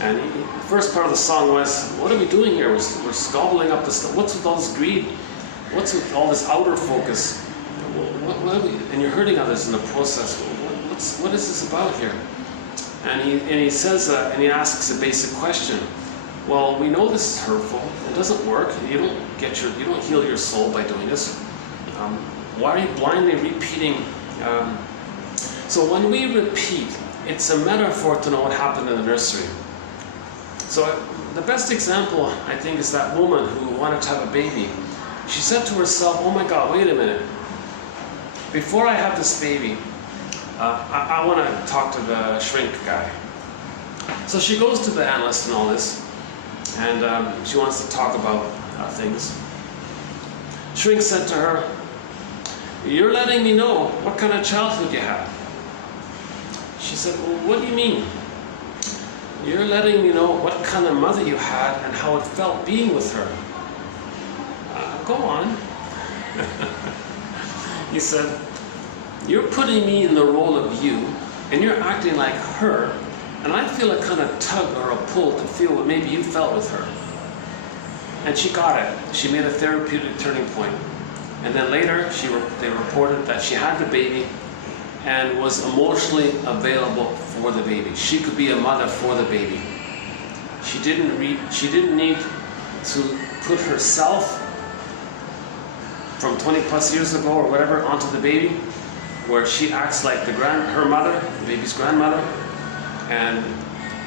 And the first part of the song was, what are we doing here? We're gobbling up this stuff. What's with all this greed? What's with all this outer focus? What are we, and you're hurting others in the process. What is this about here? And he says, and he asks a basic question. Well, we know this is hurtful. It doesn't work. You don't heal your soul by doing this. Why are you blindly repeating? So when we repeat, it's a metaphor to know what happened in the nursery. So the best example, I think, is that woman who wanted to have a baby. She said to herself, oh my God, wait a minute. Before I have this baby, I want to talk to the shrink guy. So she goes to the analyst and all this, and she wants to talk about things. Shrink said to her, you're letting me know what kind of childhood you had. She said, well, what do you mean? You're letting me know what kind of mother you had and how it felt being with her. Go on. He said, you're putting me in the role of you, and you're acting like her, and I feel a kind of tug or a pull to feel what maybe you felt with her. And she got it. She made a therapeutic turning point. And then later, they reported that she had the baby and was emotionally available for the baby. She could be a mother for the baby. She didn't need to put herself from 20 plus years ago or whatever onto the baby, where she acts like her mother, the baby's grandmother, and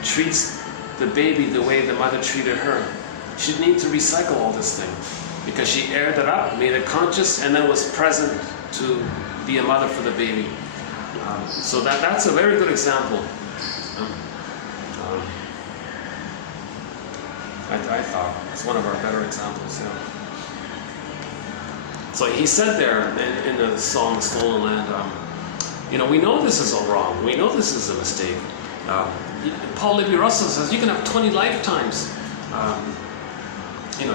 treats the baby the way the mother treated her. She didn't need to recycle all this thing, because she aired it up, made it conscious, and then was present to be a mother for the baby. So that's a very good example. I thought it's one of our better examples. Yeah. So he said there in the song "Stolen Land," we know this is all wrong. We know this is a mistake. Paul Libby-Russell says you can have 20 lifetimes,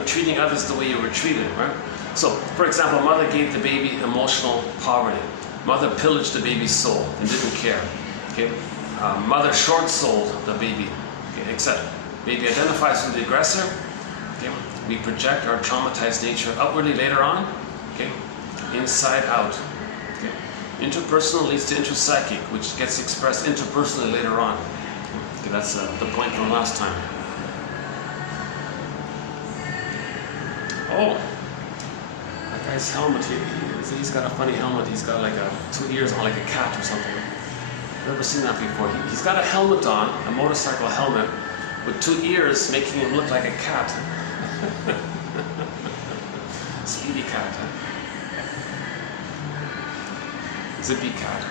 treating others the way you were treated, right? So, for example, mother gave the baby emotional poverty. Mother pillaged the baby's soul and didn't care. Okay? Mother short-sold the baby, okay, etc. Baby identifies with the aggressor. Okay? We project our traumatized nature outwardly later on. Okay? Inside out. Okay? Interpersonal leads to intrapsychic, which gets expressed interpersonally later on. Okay, that's the point from last time. Oh, that guy's helmet, he's got a funny helmet. He's got like 2 ears on, like a cat or something. Never seen that before. He's got a helmet on, a motorcycle helmet, with 2 ears, making him look like a cat. Speedy cat, huh? Zippy cat.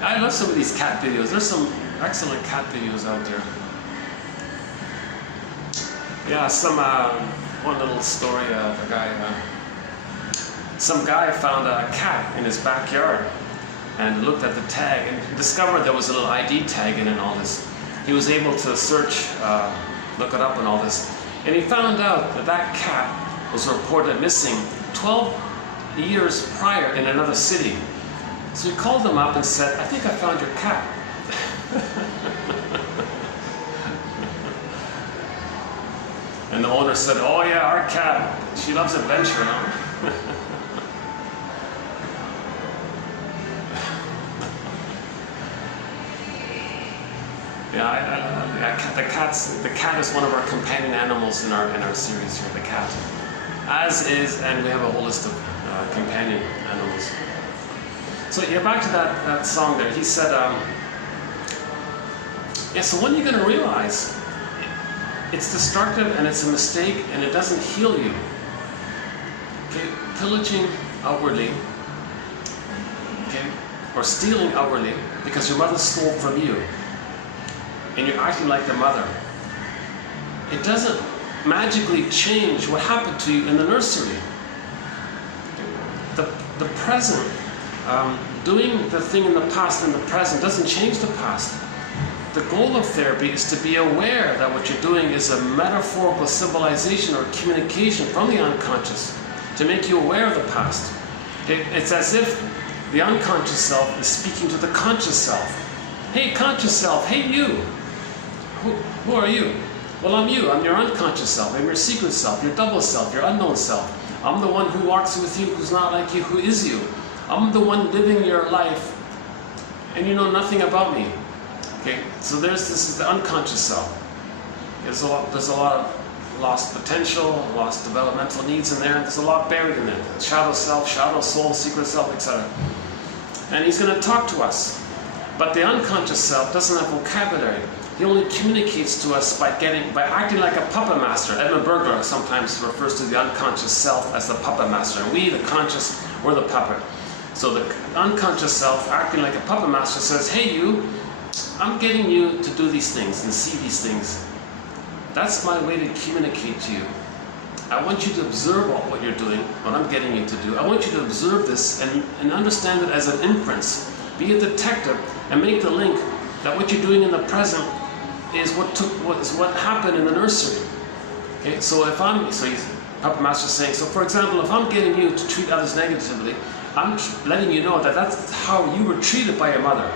I love some of these cat videos. There's some excellent cat videos out there. Yeah, one little story of a guy. Some guy found a cat in his backyard and looked at the tag and discovered there was a little ID tag in it and all this. He was able to search, look it up and all this, and he found out that that cat was reported missing 12 years prior in another city. So he called them up and said, "I think I found your cat." And the owner said, "Oh yeah, our cat, she loves adventure, huh?" Yeah, the cat is one of our companion animals in our series here, the cat. As is, and we have a whole list of companion animals. So yeah, back to that song there. He said, so when are you going to realize it's destructive and it's a mistake and it doesn't heal you? Okay, pillaging outwardly, okay, or stealing outwardly because your mother stole from you, and you're acting like the mother. It doesn't magically change what happened to you in the nursery. The present, doing the thing in the past in the present doesn't change the past. The goal of therapy is to be aware that what you're doing is a metaphorical symbolization or communication from the unconscious to make you aware of the past. It's as if the unconscious self is speaking to the conscious self. Hey, conscious self, hey you. Who are you? Well, I'm you. I'm your unconscious self. I'm your secret self, your double self, your unknown self. I'm the one who walks with you, who's not like you, who is you. I'm the one living your life, and you know nothing about me. Okay, so this is the unconscious self. There's a lot of lost potential, lost developmental needs in there. There's a lot buried in there. Shadow self, shadow soul, secret self, etc. And he's going to talk to us. But the unconscious self doesn't have vocabulary. He only communicates to us by acting like a puppet master. Edmund Burglar sometimes refers to the unconscious self as the puppet master. And we, the conscious, we're the puppet. So the unconscious self, acting like a puppet master, says, "Hey you, I'm getting you to do these things and see these things. That's my way to communicate to you. I want you to observe what you're doing, what I'm getting you to do. I want you to observe this and understand it as an inference. Be a detective and make the link that what you're doing in the present is what happened in the nursery." Okay, so he's puppet master saying, so for example, if I'm getting you to treat others negatively, I'm letting you know that that's how you were treated by your mother.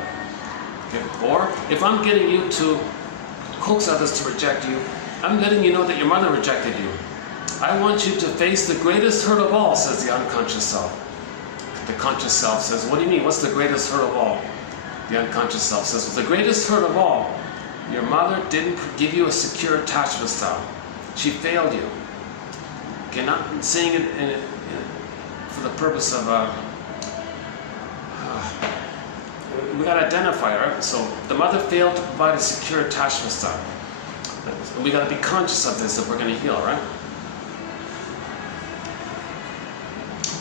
Okay? Or if I'm getting you to coax others to reject you, I'm letting you know that your mother rejected you. I want you to face the greatest hurt of all, says the unconscious self. The conscious self says, what do you mean? What's the greatest hurt of all? The unconscious self says, well, the greatest hurt of all, your mother didn't give you a secure attachment style. She failed you. Okay, not saying it for the purpose of we got to identify, right? So the mother failed to provide a secure attachment style. We got to be conscious of this if we're going to heal, right?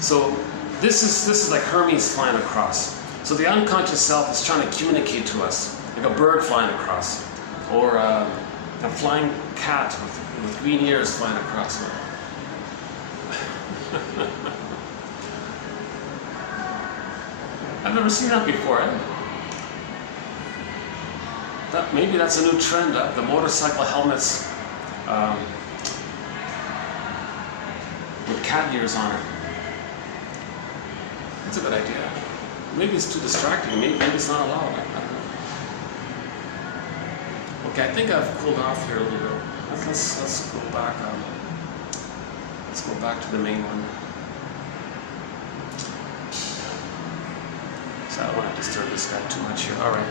So this is like Hermes flying across. So the unconscious self is trying to communicate to us. like a bird flying across, or a flying cat with green ears flying across. I've never seen that before. Maybe that's a new trend. The motorcycle helmets with cat ears on it. That's a good idea. Maybe it's too distracting. Maybe it's not allowed. I don't know. Okay, I think I've cooled off here a little bit. Let's go back. Let's go back to the main one. So I don't want to disturb this guy too much here. All right.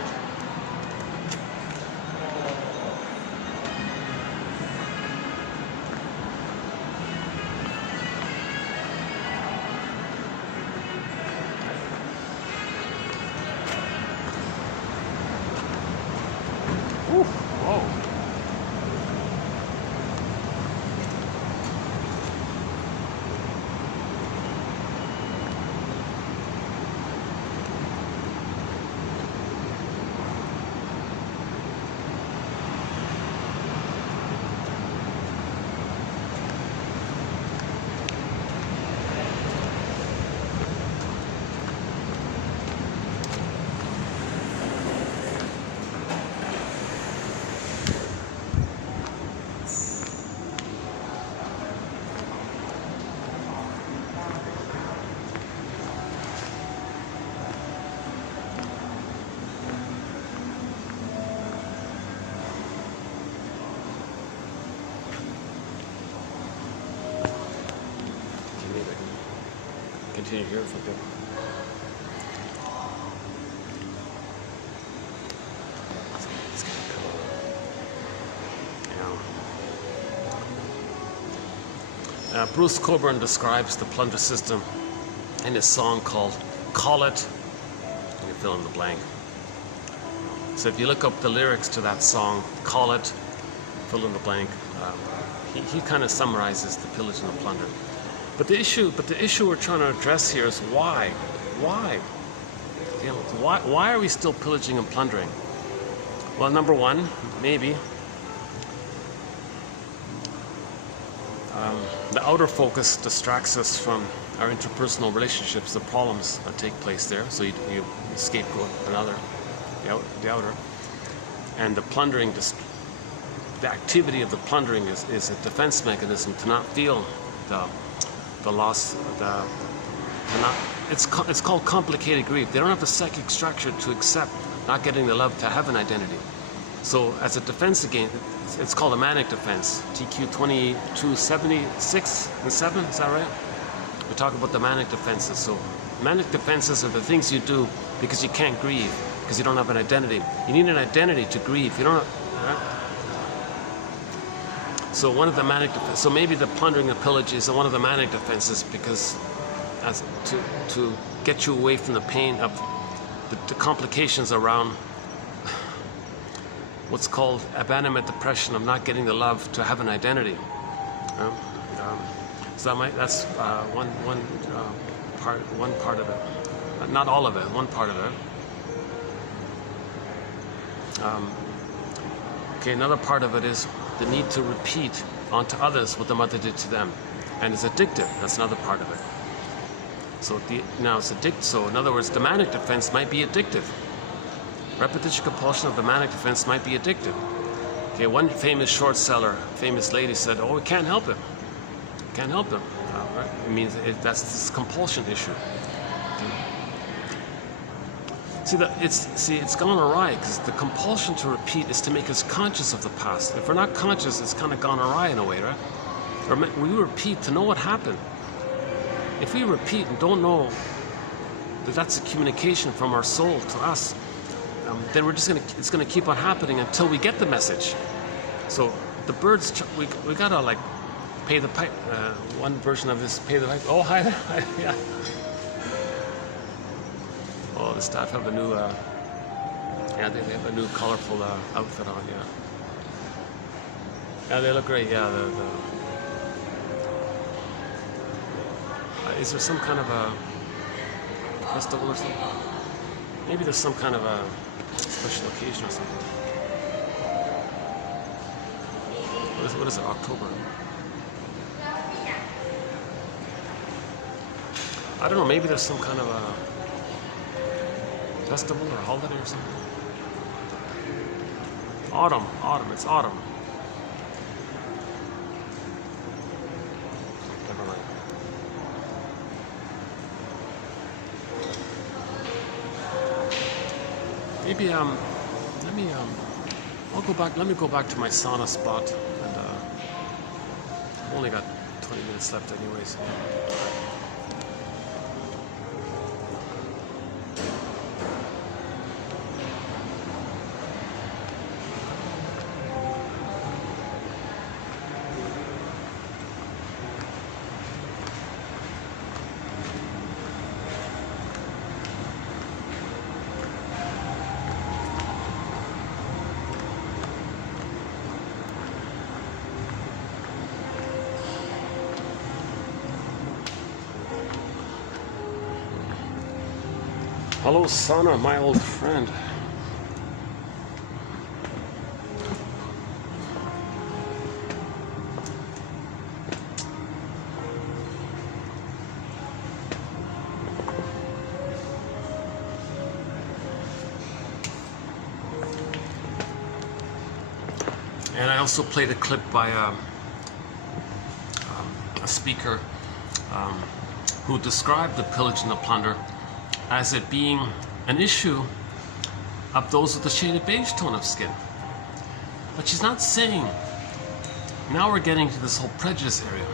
Continue here for a bit. It's kind of cool. Bruce Cockburn describes the plunder system in his song called "Call It," and you fill in the blank. So if you look up the lyrics to that song, "Call It," fill in the blank, he kind of summarizes the pillage and the plunder. But the issue we're trying to address here is why? Why? You know, why are we still pillaging and plundering? Well, number one, maybe the outer focus distracts us from our interpersonal relationships, the problems that take place there. So you scapegoat another, the outer, and the plundering. The activity of the plundering is a defense mechanism to not feel the loss, it's called complicated grief. They don't have the psychic structure to accept not getting the love to have an identity. So as a defense again, it's called a manic defense. TQ 2276 and 7, is that right? We talk about the manic defenses. So manic defenses are the things you do because you can't grieve, because you don't have an identity. You need an identity to grieve. You don't have, right? So one of the manic defenses, so maybe the plundering and pillage is one of the manic defenses, because to get you away from the pain of the complications around what's called abandonment depression, of not getting the love to have an identity. So that's one part of it. Not all of it, one part of it. Okay, another part of it is the need to repeat onto others what the mother did to them, and it's addictive. That's another part of it. So now it's addictive. So in other words, the manic defense might be addictive. Repetition compulsion of the manic defense might be addictive. Okay, one famous short seller, famous lady said, "Oh, we can't help him. Can't help him." Right? It means that's this compulsion issue. Okay. It's gone awry, because the compulsion to repeat is to make us conscious of the past. If we're not conscious, it's kind of gone awry in a way, right? Or we repeat to know what happened. If we repeat and don't know that that's a communication from our soul to us, then it's gonna keep on happening until we get the message. So the birds, we gotta like pay the pipe. One version of this, pay the pipe. Oh, hi there. Yeah. Oh, the staff have a new, they have a new colorful outfit on, yeah. Yeah, they look great, yeah. Is there some kind of a festival or something? Maybe there's some kind of a special occasion or something. What is it? October? I don't know. Maybe there's some kind of a festival or holiday or something. Autumn. It's autumn. Never mind. Maybe let me go back to my sauna spot, and I've only got 20 minutes left anyways. Hello, Sana, my old friend. And I also played a clip by a speaker who described the pillage and the plunder as it being an issue of those with the shaded beige tone of skin. But she's not saying, now we're getting to this whole prejudice area.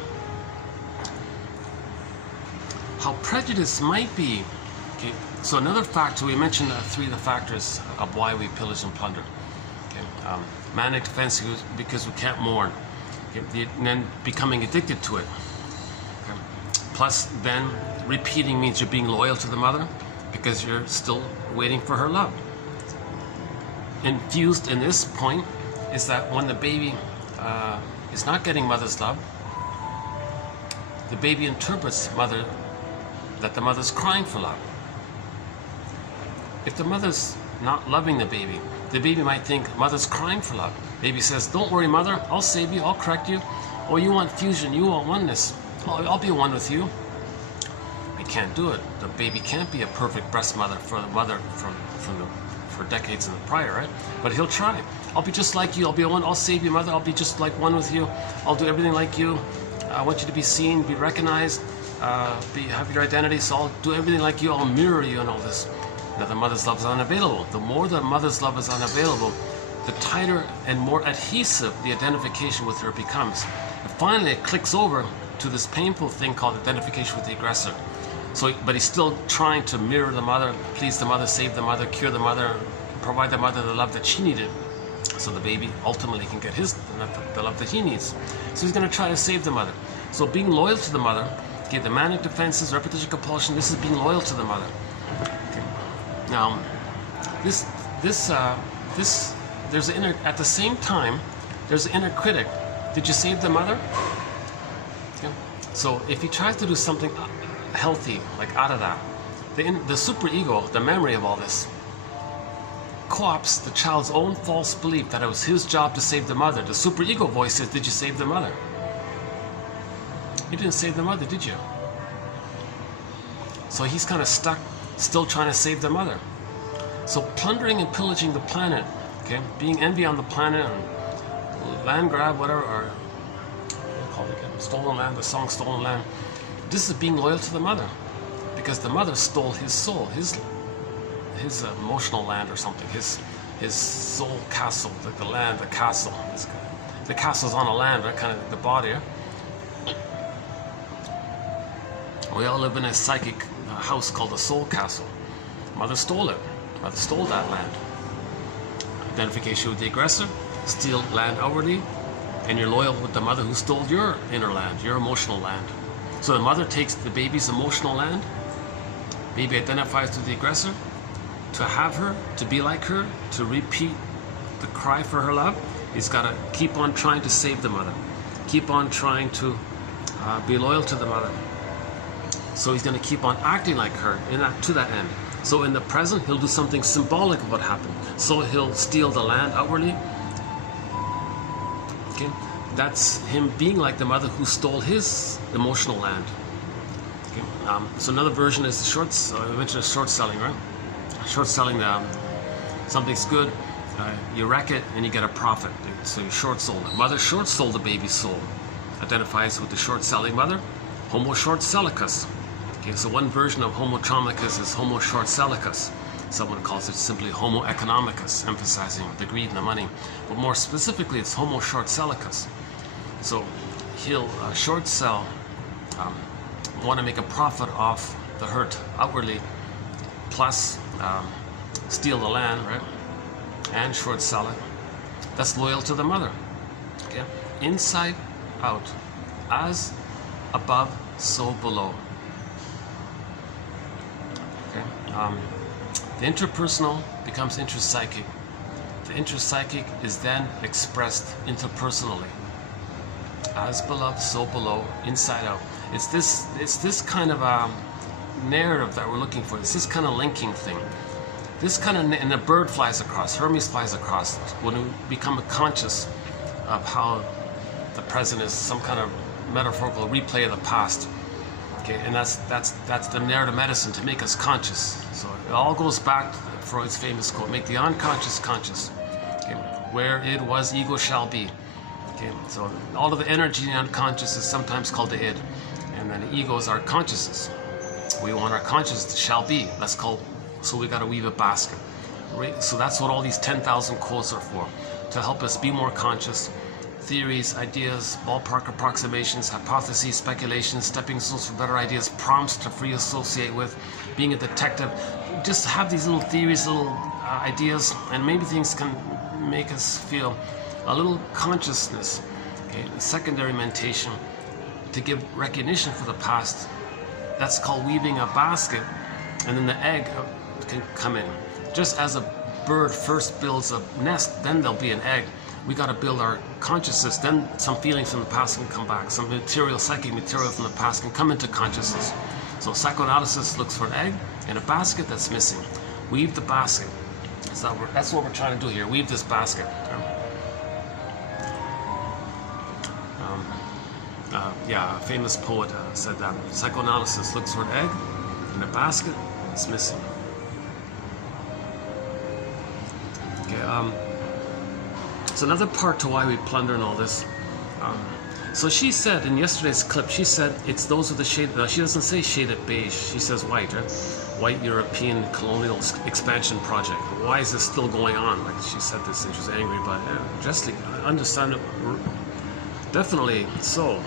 How prejudice might be, okay, so another factor, we mentioned three of the factors of why we pillage and plunder. Okay, manic defense because we can't mourn, okay, and then becoming addicted to it. Okay. Plus then repeating means you're being loyal to the mother because you're still waiting for her love. Infused in this point is that when the baby is not getting mother's love, the baby interprets that the mother's crying for love. If the mother's not loving the baby might think mother's crying for love. Baby says, "Don't worry, mother, I'll save you, I'll correct you." Or you want fusion, you want oneness. I'll be one with you. We can't do it. The baby can't be a perfect breast mother for the mother for decades in the prior, right? But he'll try. I'll be just like you. I'll be one. I'll save you, mother. I'll be just like one with you. I'll do everything like you. I want you to be seen, be recognized, have your identity. So I'll do everything like you. I'll mirror you and all this. Now the mother's love is unavailable. The more the mother's love is unavailable, the tighter and more adhesive the identification with her becomes. And finally, it clicks over to this painful thing called identification with the aggressor. So, but he's still trying to mirror the mother, please the mother, save the mother, cure the mother, provide the mother the love that she needed, so the baby ultimately can get the love that he needs. So he's going to try to save the mother. So being loyal to the mother, okay, the manic defenses, repetition, compulsion, this is being loyal to the mother. Okay. Now, there's an inner, at the same time, there's an inner critic. Did you save the mother? Okay. So if he tries to do something healthy, like out of that, the superego, the memory of all this, co-opts the child's own false belief that it was his job to save the mother. The superego voice says, "Did you save the mother?" You didn't save the mother, did you? So he's kind of stuck, still trying to save the mother. So plundering and pillaging the planet, okay, being envy on the planet, and land grab, whatever, or what do you call it again? Stolen land, the song Stolen Land. This is being loyal to the mother, because the mother stole his soul, his emotional land or something, his soul castle, like the land, the castle. The castle's on a land, right? Kind of like the body. We all live in a psychic house called the soul castle. Mother stole it. Mother stole that land. Identification with the aggressor, steal land outwardly, and you're loyal with the mother who stole your inner land, your emotional land. So the mother takes the baby's emotional land. Baby identifies with the aggressor. To have her, to be like her, to repeat the cry for her love, he's got to keep on trying to save the mother. Keep on trying to be loyal to the mother. So he's going to keep on acting like her to that end. So in the present, he'll do something symbolic of what happened. So he'll steal the land outwardly. Okay, that's him being like the mother who stole his emotional land. Okay. So another version is I mentioned short selling, right? Short selling, something's good, you wreck it and you get a profit. So you short sold it. Mother short sold the baby's soul. Identifies with the short selling mother. Homo short sellicus. Okay, so one version of Homo traumicus is Homo short sellicus. Someone calls it simply Homo economicus, emphasizing the greed and the money. But more specifically, it's Homo short sellicus. So he'll short sell, want to make a profit off the hurt outwardly, plus steal the land, right? And short sell it. That's loyal to the mother. Okay, inside out, as above, so below. Okay. The interpersonal becomes intrapsychic. The intrapsychic is then expressed interpersonally. As beloved, so below, inside out. It's this kind of narrative that we're looking for. It's this kind of linking thing. This kind of, and a bird flies across, Hermes flies across. When we become conscious of how the present is some kind of metaphorical replay of the past. Okay, and that's the narrative medicine to make us conscious. So it all goes back to Freud's famous quote: "Make the unconscious conscious." Okay, where it was, ego shall be. Okay, so all of the energy in the unconscious is sometimes called the id, and then the ego is our consciousness. We want our consciousness to shall be. That's called. So we got to weave a basket. Right? So that's what all these 10,000 quotes are for, to help us be more conscious. Theories, ideas, ballpark approximations, hypotheses, speculations, stepping stones for better ideas, prompts to free associate with, being a detective. Just have these little theories, little ideas, and maybe things can make us feel a little consciousness. Okay? Secondary mentation, to give recognition for the past. That's called weaving a basket, and then the egg can come in. Just as a bird first builds a nest, then there'll be an egg. We got to build our consciousness, then some feelings from the past can come back. Some material, psychic material from the past can come into consciousness. So psychoanalysis looks for an egg and a basket that's missing. Weave the basket. That's what we're trying to do here. Weave this basket. A famous poet said that psychoanalysis looks for an egg and a basket that's missing. Okay. So another part to why we plunder and all this. So she said in yesterday's clip, she said it's those with the shade. She doesn't say shaded beige. She says white, right? White European colonial expansion project. Why is this still going on? Like she said this and she was angry, but just to understand it, definitely so.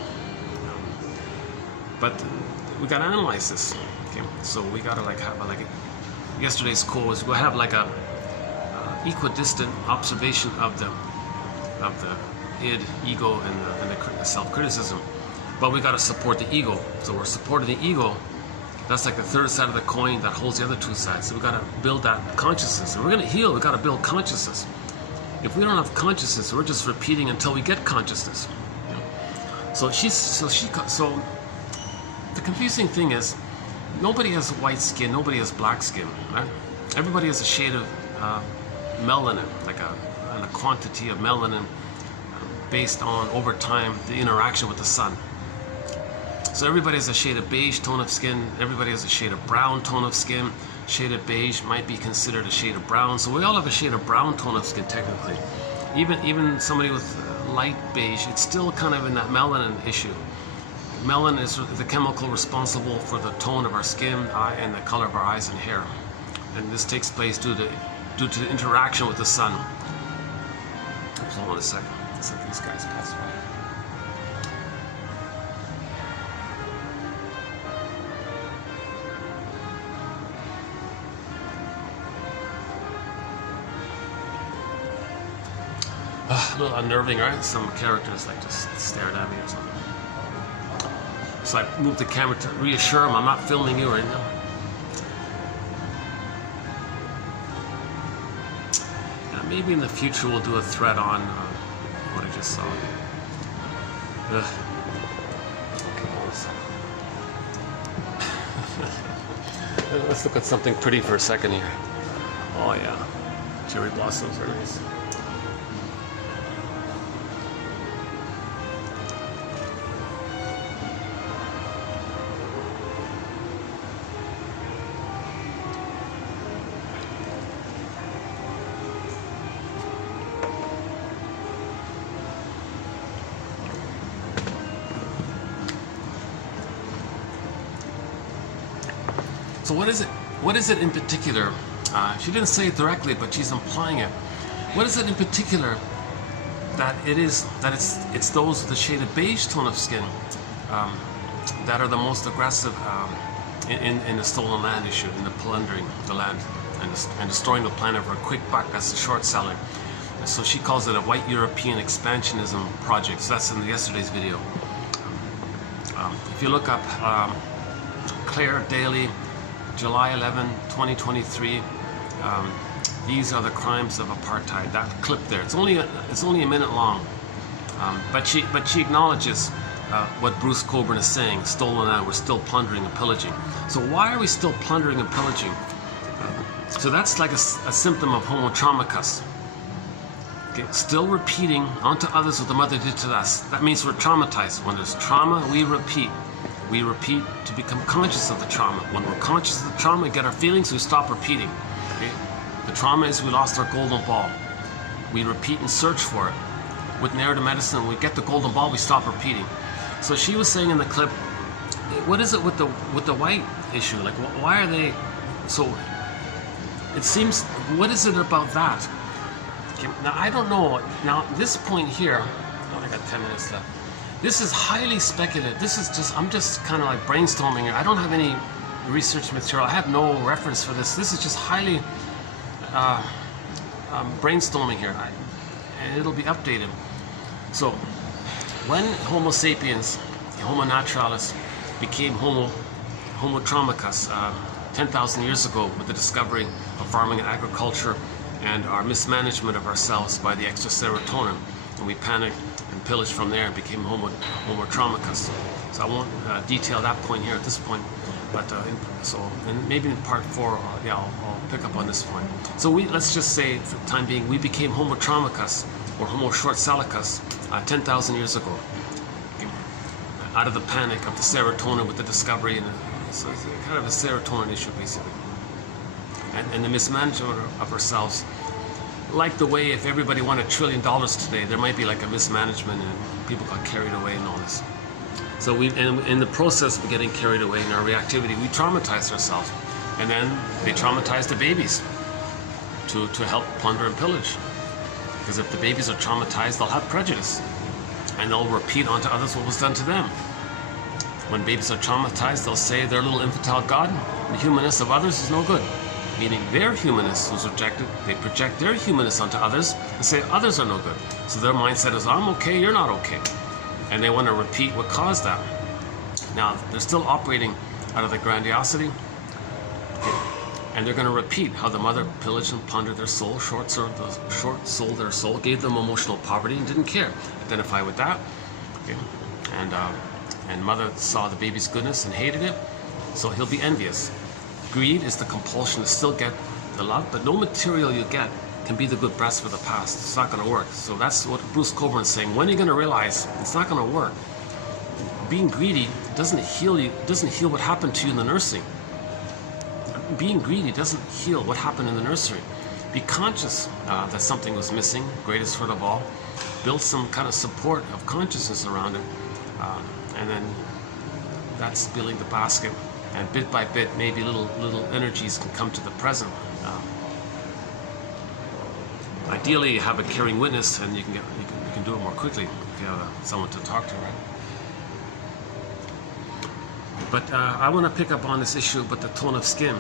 But we gotta analyze this. Okay, so we gotta have yesterday's quote was we'll have like a equidistant observation of the id, ego, and the self-criticism, but we got to support the ego. So we're supporting the ego. That's like the third side of the coin that holds the other two sides. So we got to build that consciousness. If we're going to heal, we got to build consciousness. If we don't have consciousness, we're just repeating until we get consciousness. So the confusing thing is, nobody has white skin, nobody has black skin, right? Everybody has a shade of melanin, and a quantity of melanin based on, over time, the interaction with the sun. So everybody has a shade of beige tone of skin, everybody has a shade of brown tone of skin. Shade of beige might be considered a shade of brown. So we all have a shade of brown tone of skin technically. Even somebody with light beige, it's still kind of in that melanin issue. Melanin is the chemical responsible for the tone of our skin, eye, and the color of our eyes and hair. And this takes place due to the interaction with the sun. Oops, hold on a second. Let's let these guys pass by. A little unnerving, right? Some characters just stared at me or something. So I moved the camera to reassure them I'm not filming you right now. Maybe in the future we'll do a thread on what I just saw. Okay, Let's look at something pretty for a second here. Oh yeah, cherry blossoms are nice. So what is it? What is it in particular? She didn't say it directly, but she's implying it. What is it in particular that it's those with the shaded beige tone of skin that are the most aggressive in the stolen land issue, in the plundering the land and destroying the planet for a quick buck? That's the short selling. And so she calls it a white European expansionism project. So that's in yesterday's video. If you look up Claire Daly, July 11, 2023. These are the crimes of apartheid. That clip there. It's only a minute long, but she acknowledges what Bruce Cockburn is saying. Stolen land. We're still plundering and pillaging. So why are we still plundering and pillaging? So that's like a symptom of homo traumicus. Okay, still repeating onto others what the mother did to us. That means we're traumatized. When there's trauma, we repeat. We repeat to become conscious of the trauma. When we're conscious of the trauma, we get our feelings, we stop repeating. Okay? The trauma is we lost our golden ball. We repeat and search for it. With narrative medicine, when we get the golden ball, we stop repeating. So she was saying in the clip, what is it with the white issue? Like, why are they so? It seems, what is it about that? Okay, now I don't know. Now this point here, oh, I got 10 minutes left. This is highly speculative. This is just, I'm just kind of like brainstorming here. I don't have any research material. I have no reference for this. This is just highly brainstorming here. And it'll be updated. So, when Homo sapiens, Homo naturalis, became Homo traumicus 10,000 years ago with the discovery of farming and agriculture and our mismanagement of ourselves by the extra serotonin, and we panicked and pillaged from there and became Homo traumicus. So I won't detail that point here at this point, but and maybe in part 4, yeah, I'll pick up on this point. So let's just say, for the time being, we became Homo traumicus or Homo short-sellicus 10,000 years ago, okay, out of the panic of the serotonin with the discovery, and so it's kind of a serotonin issue basically, and the mismanagement of ourselves. Like the way if everybody won $1 trillion today, there might be like a mismanagement and people got carried away and all this. So in the process of getting carried away in our reactivity, we traumatized ourselves, and then they traumatized the babies to help plunder and pillage. Because if the babies are traumatized, they'll have prejudice, and they'll repeat onto others what was done to them. When babies are traumatized, they'll say their little infantile God, the humanness of others is no good. Meaning their humanness was rejected, they project their humanness onto others and say others are no good. So their mindset is, I'm okay, you're not okay. And they want to repeat what caused that. Now, they're still operating out of the grandiosity, and they're going to repeat how the mother pillaged and plundered their soul, short-sold their soul, gave them emotional poverty and didn't care. Identify with that. Okay. And mother saw the baby's goodness and hated it, so he'll be envious. Greed is the compulsion to still get the love, but no material you get can be the good breast for the past. It's not going to work. So that's what Bruce Cockburn is saying. When are you going to realize it's not going to work? Being greedy doesn't heal you. Doesn't heal what happened to you in the nursing. Being greedy doesn't heal what happened in the nursery. Be conscious that something was missing. Greatest hurt of all. Build some kind of support of consciousness around it, and then that's building the basket. And bit by bit, maybe little energies can come to the present. Ideally, you have a caring witness, and you can do it more quickly if you have someone to talk to, right? But I want to pick up on this issue about the tone of skin.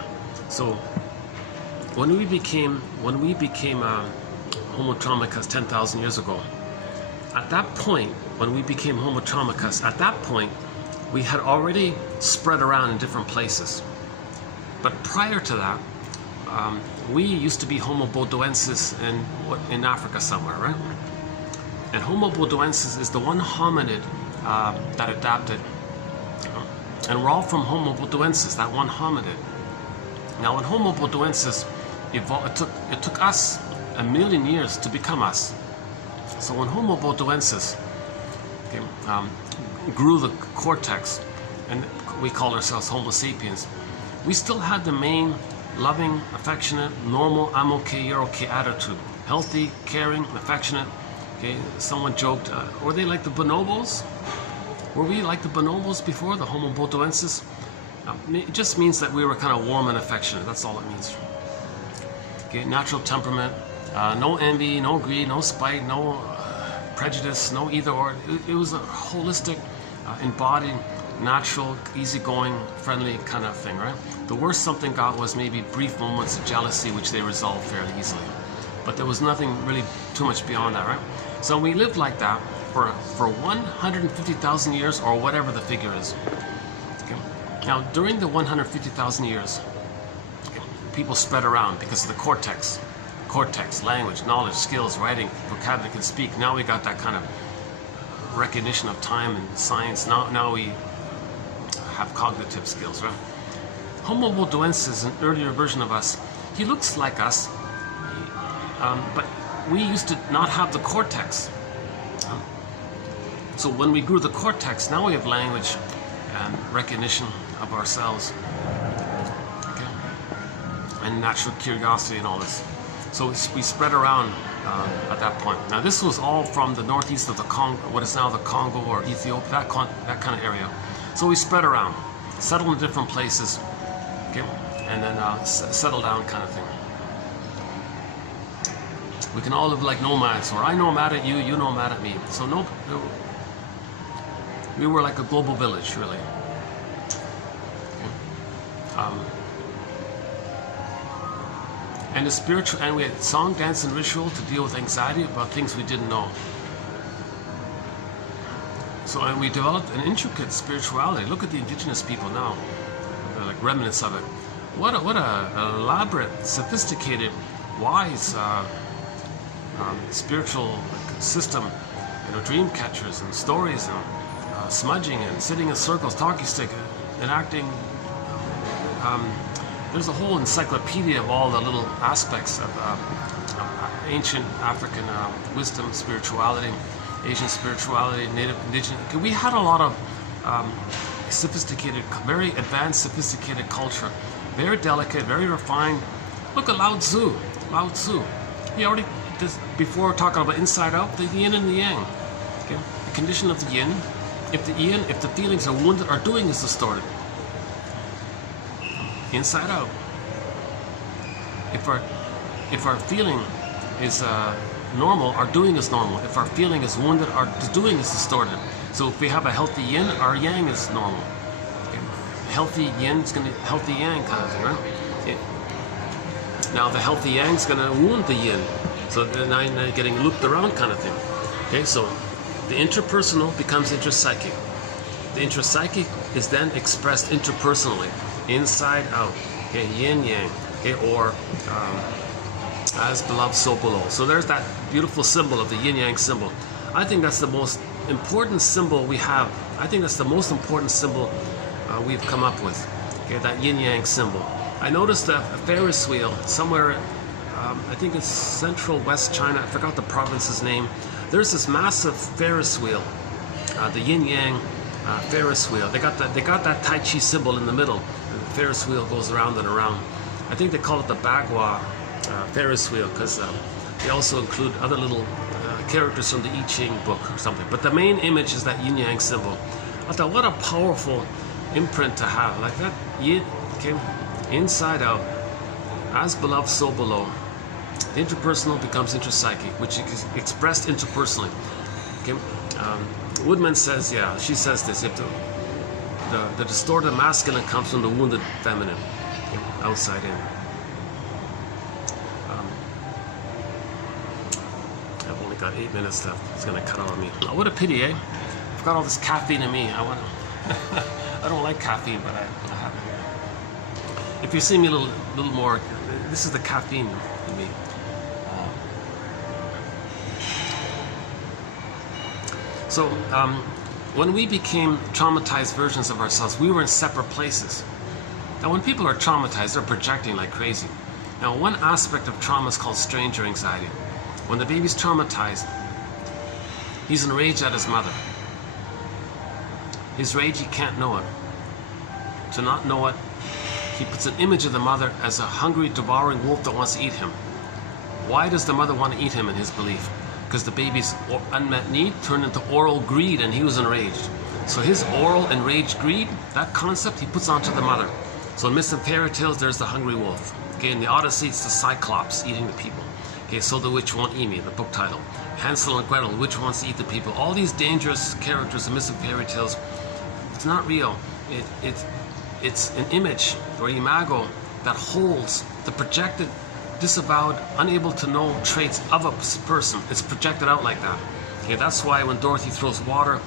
So when we became Homo traumicus 10,000 years ago, at that point, when we became Homo traumicus, at that point, we had already spread around in different places. But prior to that, we used to be Homo bodoensis in Africa somewhere, right? And Homo bodoensis is the one hominid that adapted. And we're all from Homo bodoensis, that one hominid. Now, when Homo bodoensis evolved, it took us 1 million years to become us. So when Homo bodoensis grew the cortex, and we call ourselves Homo sapiens, we still had the main loving, affectionate, normal, I'm okay, you're okay attitude. Healthy, caring, affectionate. Okay, someone joked, were they like the bonobos? Were we like the bonobos before, the Homo bodoensis? It just means that we were kind of warm and affectionate. That's all it means. Okay, natural temperament, no envy, no greed, no spite, no prejudice, no either or. It was a holistic, embodied, natural, easygoing, friendly kind of thing, right? The worst something got was maybe brief moments of jealousy, which they resolved fairly easily. But there was nothing really too much beyond that, right? So we lived like that for 150,000 years, or whatever the figure is. Okay? Now, during the 150,000 years, people spread around because of the cortex, language, knowledge, skills, writing, vocabulary, can speak. Now we got that kind of recognition of time and science. Now we have cognitive skills, right? Homo bodoensis, an earlier version of us, he looks like us, but we used to not have the cortex. So when we grew the cortex, now we have language and recognition of ourselves, okay, and natural curiosity and all this. So we spread around at that point. Now this was all from the northeast of the Congo, what is now the Congo or Ethiopia, that kind of area. So we spread around, settled in different places, okay, and then settle down kind of thing. We can all live like nomads, or I nomad at you, you nomad at me. So we were like a global village, really. Okay. And the spiritual, and we had song, dance, and ritual to deal with anxiety about things we didn't know. So, and we developed an intricate spirituality. Look at the indigenous people now, they're like remnants of it. What a elaborate, sophisticated, wise spiritual system. You know, dream catchers and stories and smudging and sitting in circles, talking stick, enacting. There's a whole encyclopedia of all the little aspects of ancient African wisdom, spirituality, Asian spirituality, native, indigenous. We had a lot of sophisticated, very advanced, sophisticated culture. Very delicate, very refined. Look at Lao Tzu. Lao Tzu. He already, before talking about inside out, the yin and the yang. Okay? The condition of the yin. If the feelings are wounded, our doing is distorted. Inside out. If our feeling is normal, our doing is normal. If our feeling is wounded, our doing is distorted. So if we have a healthy yin, our yang is normal. Okay? Healthy yin is going to healthy yang kind of thing, right? Now the healthy yang is going to wound the yin. So now you're getting looped around kind of thing. Okay, so the interpersonal becomes intrapsychic. The intrapsychic is then expressed interpersonally. Inside out, okay, yin yang, okay, or as beloved, so below. So there's that beautiful symbol of the yin yang symbol. I think that's the most important symbol we have. I think that's the most important symbol we've come up with. Okay, that yin yang symbol. I noticed a Ferris wheel somewhere. I think it's central West China. I forgot the province's name. There's this massive Ferris wheel, the yin yang Ferris wheel. They got that Tai Chi symbol in the middle. The Ferris wheel goes around and around. I think they call it the Bagua Ferris wheel because they also include other little characters from the I Ching book or something. But the main image is that yin yang symbol. I thought, what a powerful imprint to have. Like that yin came inside out, as beloved, so below. The interpersonal becomes intrapsychic, which is expressed interpersonally. Okay? Woodman says, yeah, she says this, if the distorted masculine comes from the wounded feminine, okay, outside in. I've only got 8 minutes left. It's going to cut out on me. Oh, what a pity, eh? I've got all this caffeine in me. I don't like caffeine, but I have it. If you see me a little more, this is the caffeine in me. So, when we became traumatized versions of ourselves, we were in separate places. Now, when people are traumatized, they're projecting like crazy. Now, one aspect of trauma is called stranger anxiety. When the baby's traumatized, he's enraged at his mother. His rage, he can't know it. To not know it, he puts an image of the mother as a hungry, devouring wolf that wants to eat him. Why does the mother want to eat him in his belief? Because the baby's unmet need turned into oral greed and he was enraged. So his oral enraged greed, that concept he puts onto the mother. So in myths and fairy tales, there's the hungry wolf. Okay, in the Odyssey, it's the Cyclops eating the people. Okay, so the witch won't eat me, the book title. Hansel and Gretel, witch wants to eat the people. All these dangerous characters in myths and fairy tales, it's not real. It's an image or imago that holds the projected, disavowed, unable to know traits of a person. It's projected out like that. Okay, that's why when Dorothy throws water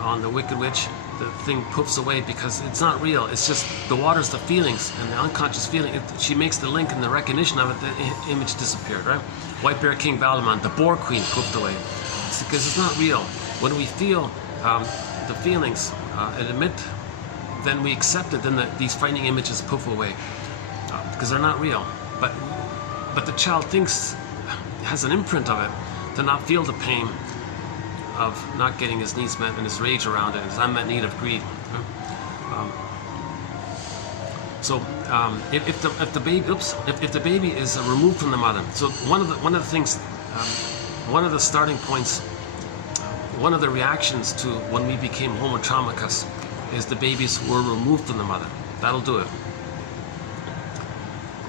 on the Wicked Witch, the thing poofs away, because it's not real. It's just the water's the feelings and the unconscious feeling. She makes the link and the recognition of it, the image disappeared, right? White Bear King Balamon, the Boar Queen poofed away. It's because it's not real. When we feel the feelings and admit, then we accept it, then these frightening images poof away because they're not real. But the child thinks, has an imprint of it, to not feel the pain of not getting his needs met and his rage around it, his unmet need of greed. If the baby is removed from the mother, so one of the things, one of the starting points, one of the reactions to when we became homo traumicus is the babies were removed from the mother. That'll do it.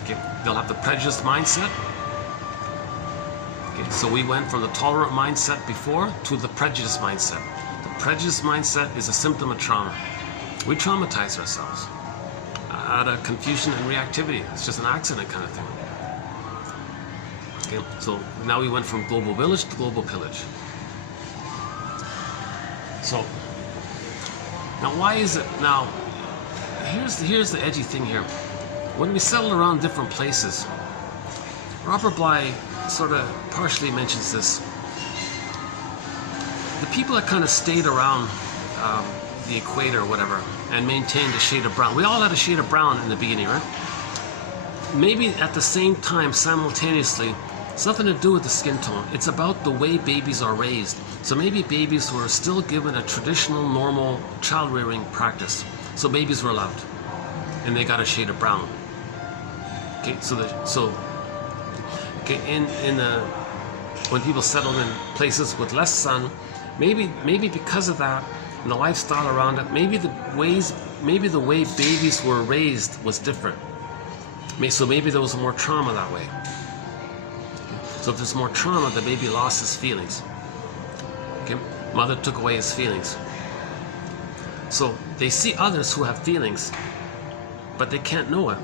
Okay, they'll have the prejudiced mindset. Okay, so we went from the tolerant mindset before to the prejudiced mindset. The prejudiced mindset is a symptom of trauma. We traumatize ourselves out of confusion and reactivity. It's just an accident kind of thing. Okay, so now we went from global village to global pillage. So now why is it now? Here's the edgy thing here. When we settle around different places, Robert Bly sort of partially mentions this. The people that kind of stayed around the equator or whatever and maintained a shade of brown. We all had a shade of brown in the beginning, right? Maybe at the same time, simultaneously, it's nothing to do with the skin tone. It's about the way babies are raised. So maybe babies were still given a traditional, normal child rearing practice. So babies were allowed, and they got a shade of brown. Okay, when people settled in places with less sun, maybe because of that and the lifestyle around it, maybe the way babies were raised was different. So maybe there was more trauma that way. So if there's more trauma, the baby lost his feelings. Okay, mother took away his feelings. So they see others who have feelings, but they can't know it.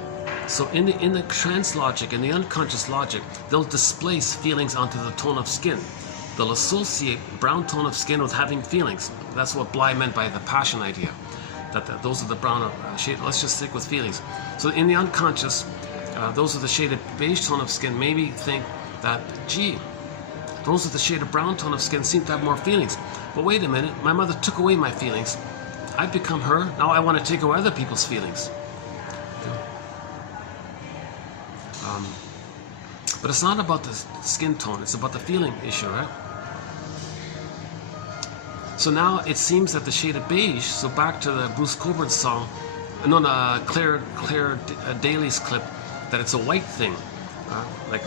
So in the trance logic, in the unconscious logic, they'll displace feelings onto the tone of skin. They'll associate brown tone of skin with having feelings. That's what Bly meant by the passion idea. That those are the brown shade. Let's just stick with feelings. So in the unconscious, those are the shaded beige tone of skin. Maybe think that, gee, those are the shade of brown tone of skin seem to have more feelings. But wait a minute, my mother took away my feelings. I've become her. Now I want to take away other people's feelings. But it's not about the skin tone, it's about the feeling issue, right? So now it seems that the shade of beige, so back to the Bruce Cockburn song, Claire Daly's clip, that it's a white thing, like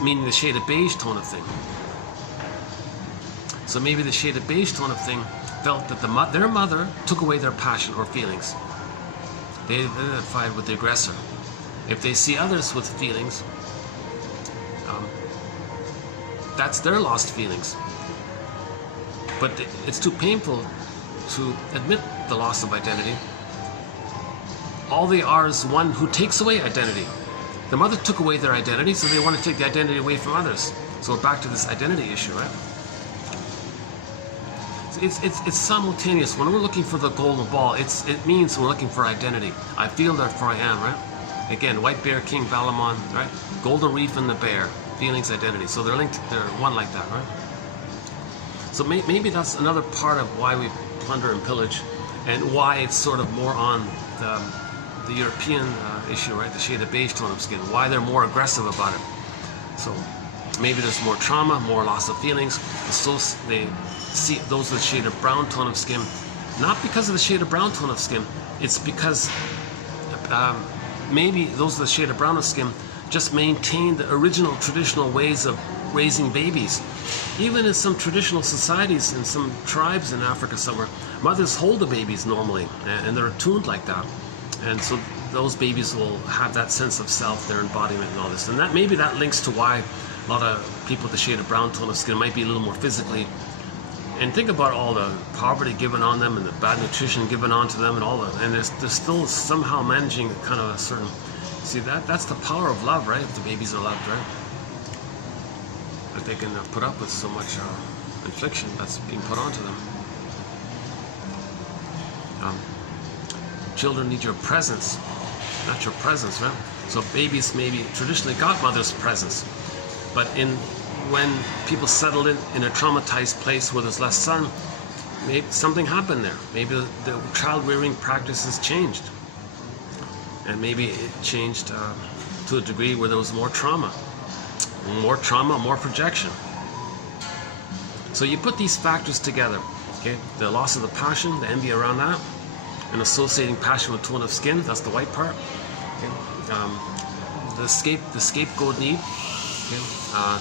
meaning the shade of beige tone of thing. So maybe the shade of beige tone of thing felt that their mother took away their passion or feelings. They identified with the aggressor. If they see others with feelings, that's their lost feelings. But it's too painful to admit the loss of identity. All they are is one who takes away identity. The mother took away their identity, so they want to take the identity away from others. So we're back to this identity issue, right? It's simultaneous. When we're looking for the golden ball, it means we're looking for identity. I feel therefore I am, right? Again, White Bear King Balamon, right? Golden Reef and the bear, feelings, identity. So they're linked, they're one like that, right? So maybe that's another part of why we plunder and pillage, and why it's sort of more on the European issue, right? The shade of beige tone of skin, why they're more aggressive about it. So maybe there's more trauma, more loss of feelings. So they see those with the shade of brown tone of skin, not because of the shade of brown tone of skin, it's because maybe those with the shade of brown of skin just maintain the original traditional ways of raising babies. Even in some traditional societies, in some tribes in Africa somewhere, mothers hold the babies normally, and they're attuned like that. And so those babies will have that sense of self, their embodiment and all this. And that maybe that links to why a lot of people with the shade of brown tone of skin might be a little more physically. And think about all the poverty given on them and the bad nutrition given onto them and all that. And they're still somehow managing kind of a certain, see that's the power of love, right? If the babies are loved, right? That they can put up with so much infliction that's being put onto them. Children need your presence, not your presence, right? So babies maybe traditionally got mother's presence, but when people settled in a traumatized place where there's less sun, maybe something happened there. Maybe the child rearing practices changed, and maybe it changed to a degree where there was more trauma, more projection. So you put these factors together, okay? The loss of the passion, the envy around that, and associating passion with tone of skin, that's the white part. Okay? The scapegoat need, okay?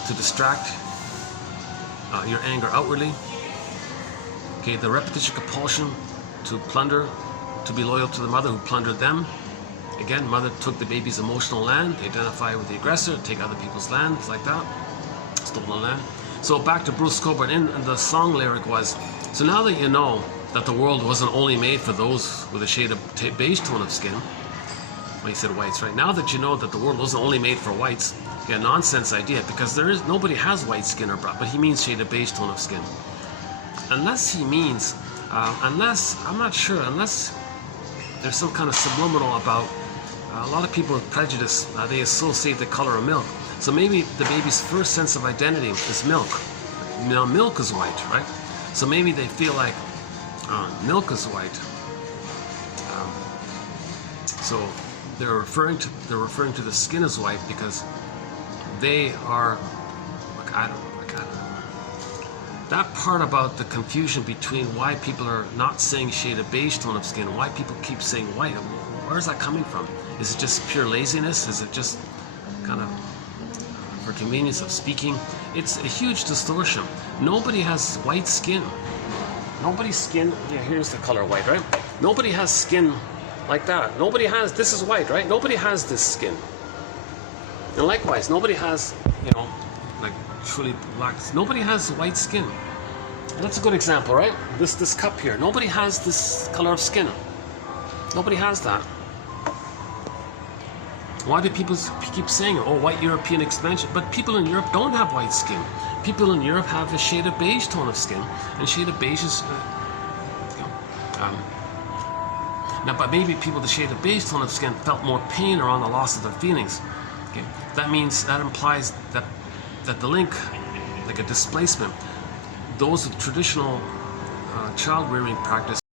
To distract your anger outwardly. Okay, the repetition compulsion to plunder, to be loyal to the mother who plundered them. Again, mother took the baby's emotional land, they identify with the aggressor, take other people's land, it's like that, stolen land. So back to Bruce Coburn, and the song lyric was, so now that you know that the world wasn't only made for those with a shade of beige tone of skin, well, he said whites, right? Now that you know that the world wasn't only made for whites, okay, a nonsense idea, because nobody has white skin or brown, but he means shade of beige tone of skin. Unless he means, I'm not sure, unless there's some kind of subliminal about, a lot of people with prejudice, they associate the color of milk. So maybe the baby's first sense of identity is milk. Now milk is white, right? So maybe they feel like milk is white. So they're referring to the skin as white because they are, I don't know. That part about the confusion between why people are not saying shade of beige tone of skin, why people keep saying white, where is that coming from? Is it just pure laziness? Is it just kind of for convenience of speaking? It's a huge distortion. Nobody has white skin. Nobody's skin, yeah, here's the color white, right? Nobody has skin like that. Nobody has, this is white, right? Nobody has this skin. And likewise, nobody has, like truly black, nobody has white skin. And that's a good example, right? This cup here, nobody has this color of skin. Nobody has that. Why do people keep saying, oh, white European expansion? But people in Europe don't have white skin. People in Europe have a shade of beige tone of skin, and shade of beige is, now, but maybe people with the shade of beige tone of skin felt more pain around the loss of their feelings. Okay, that implies that the link, like a displacement, those with traditional child rearing practice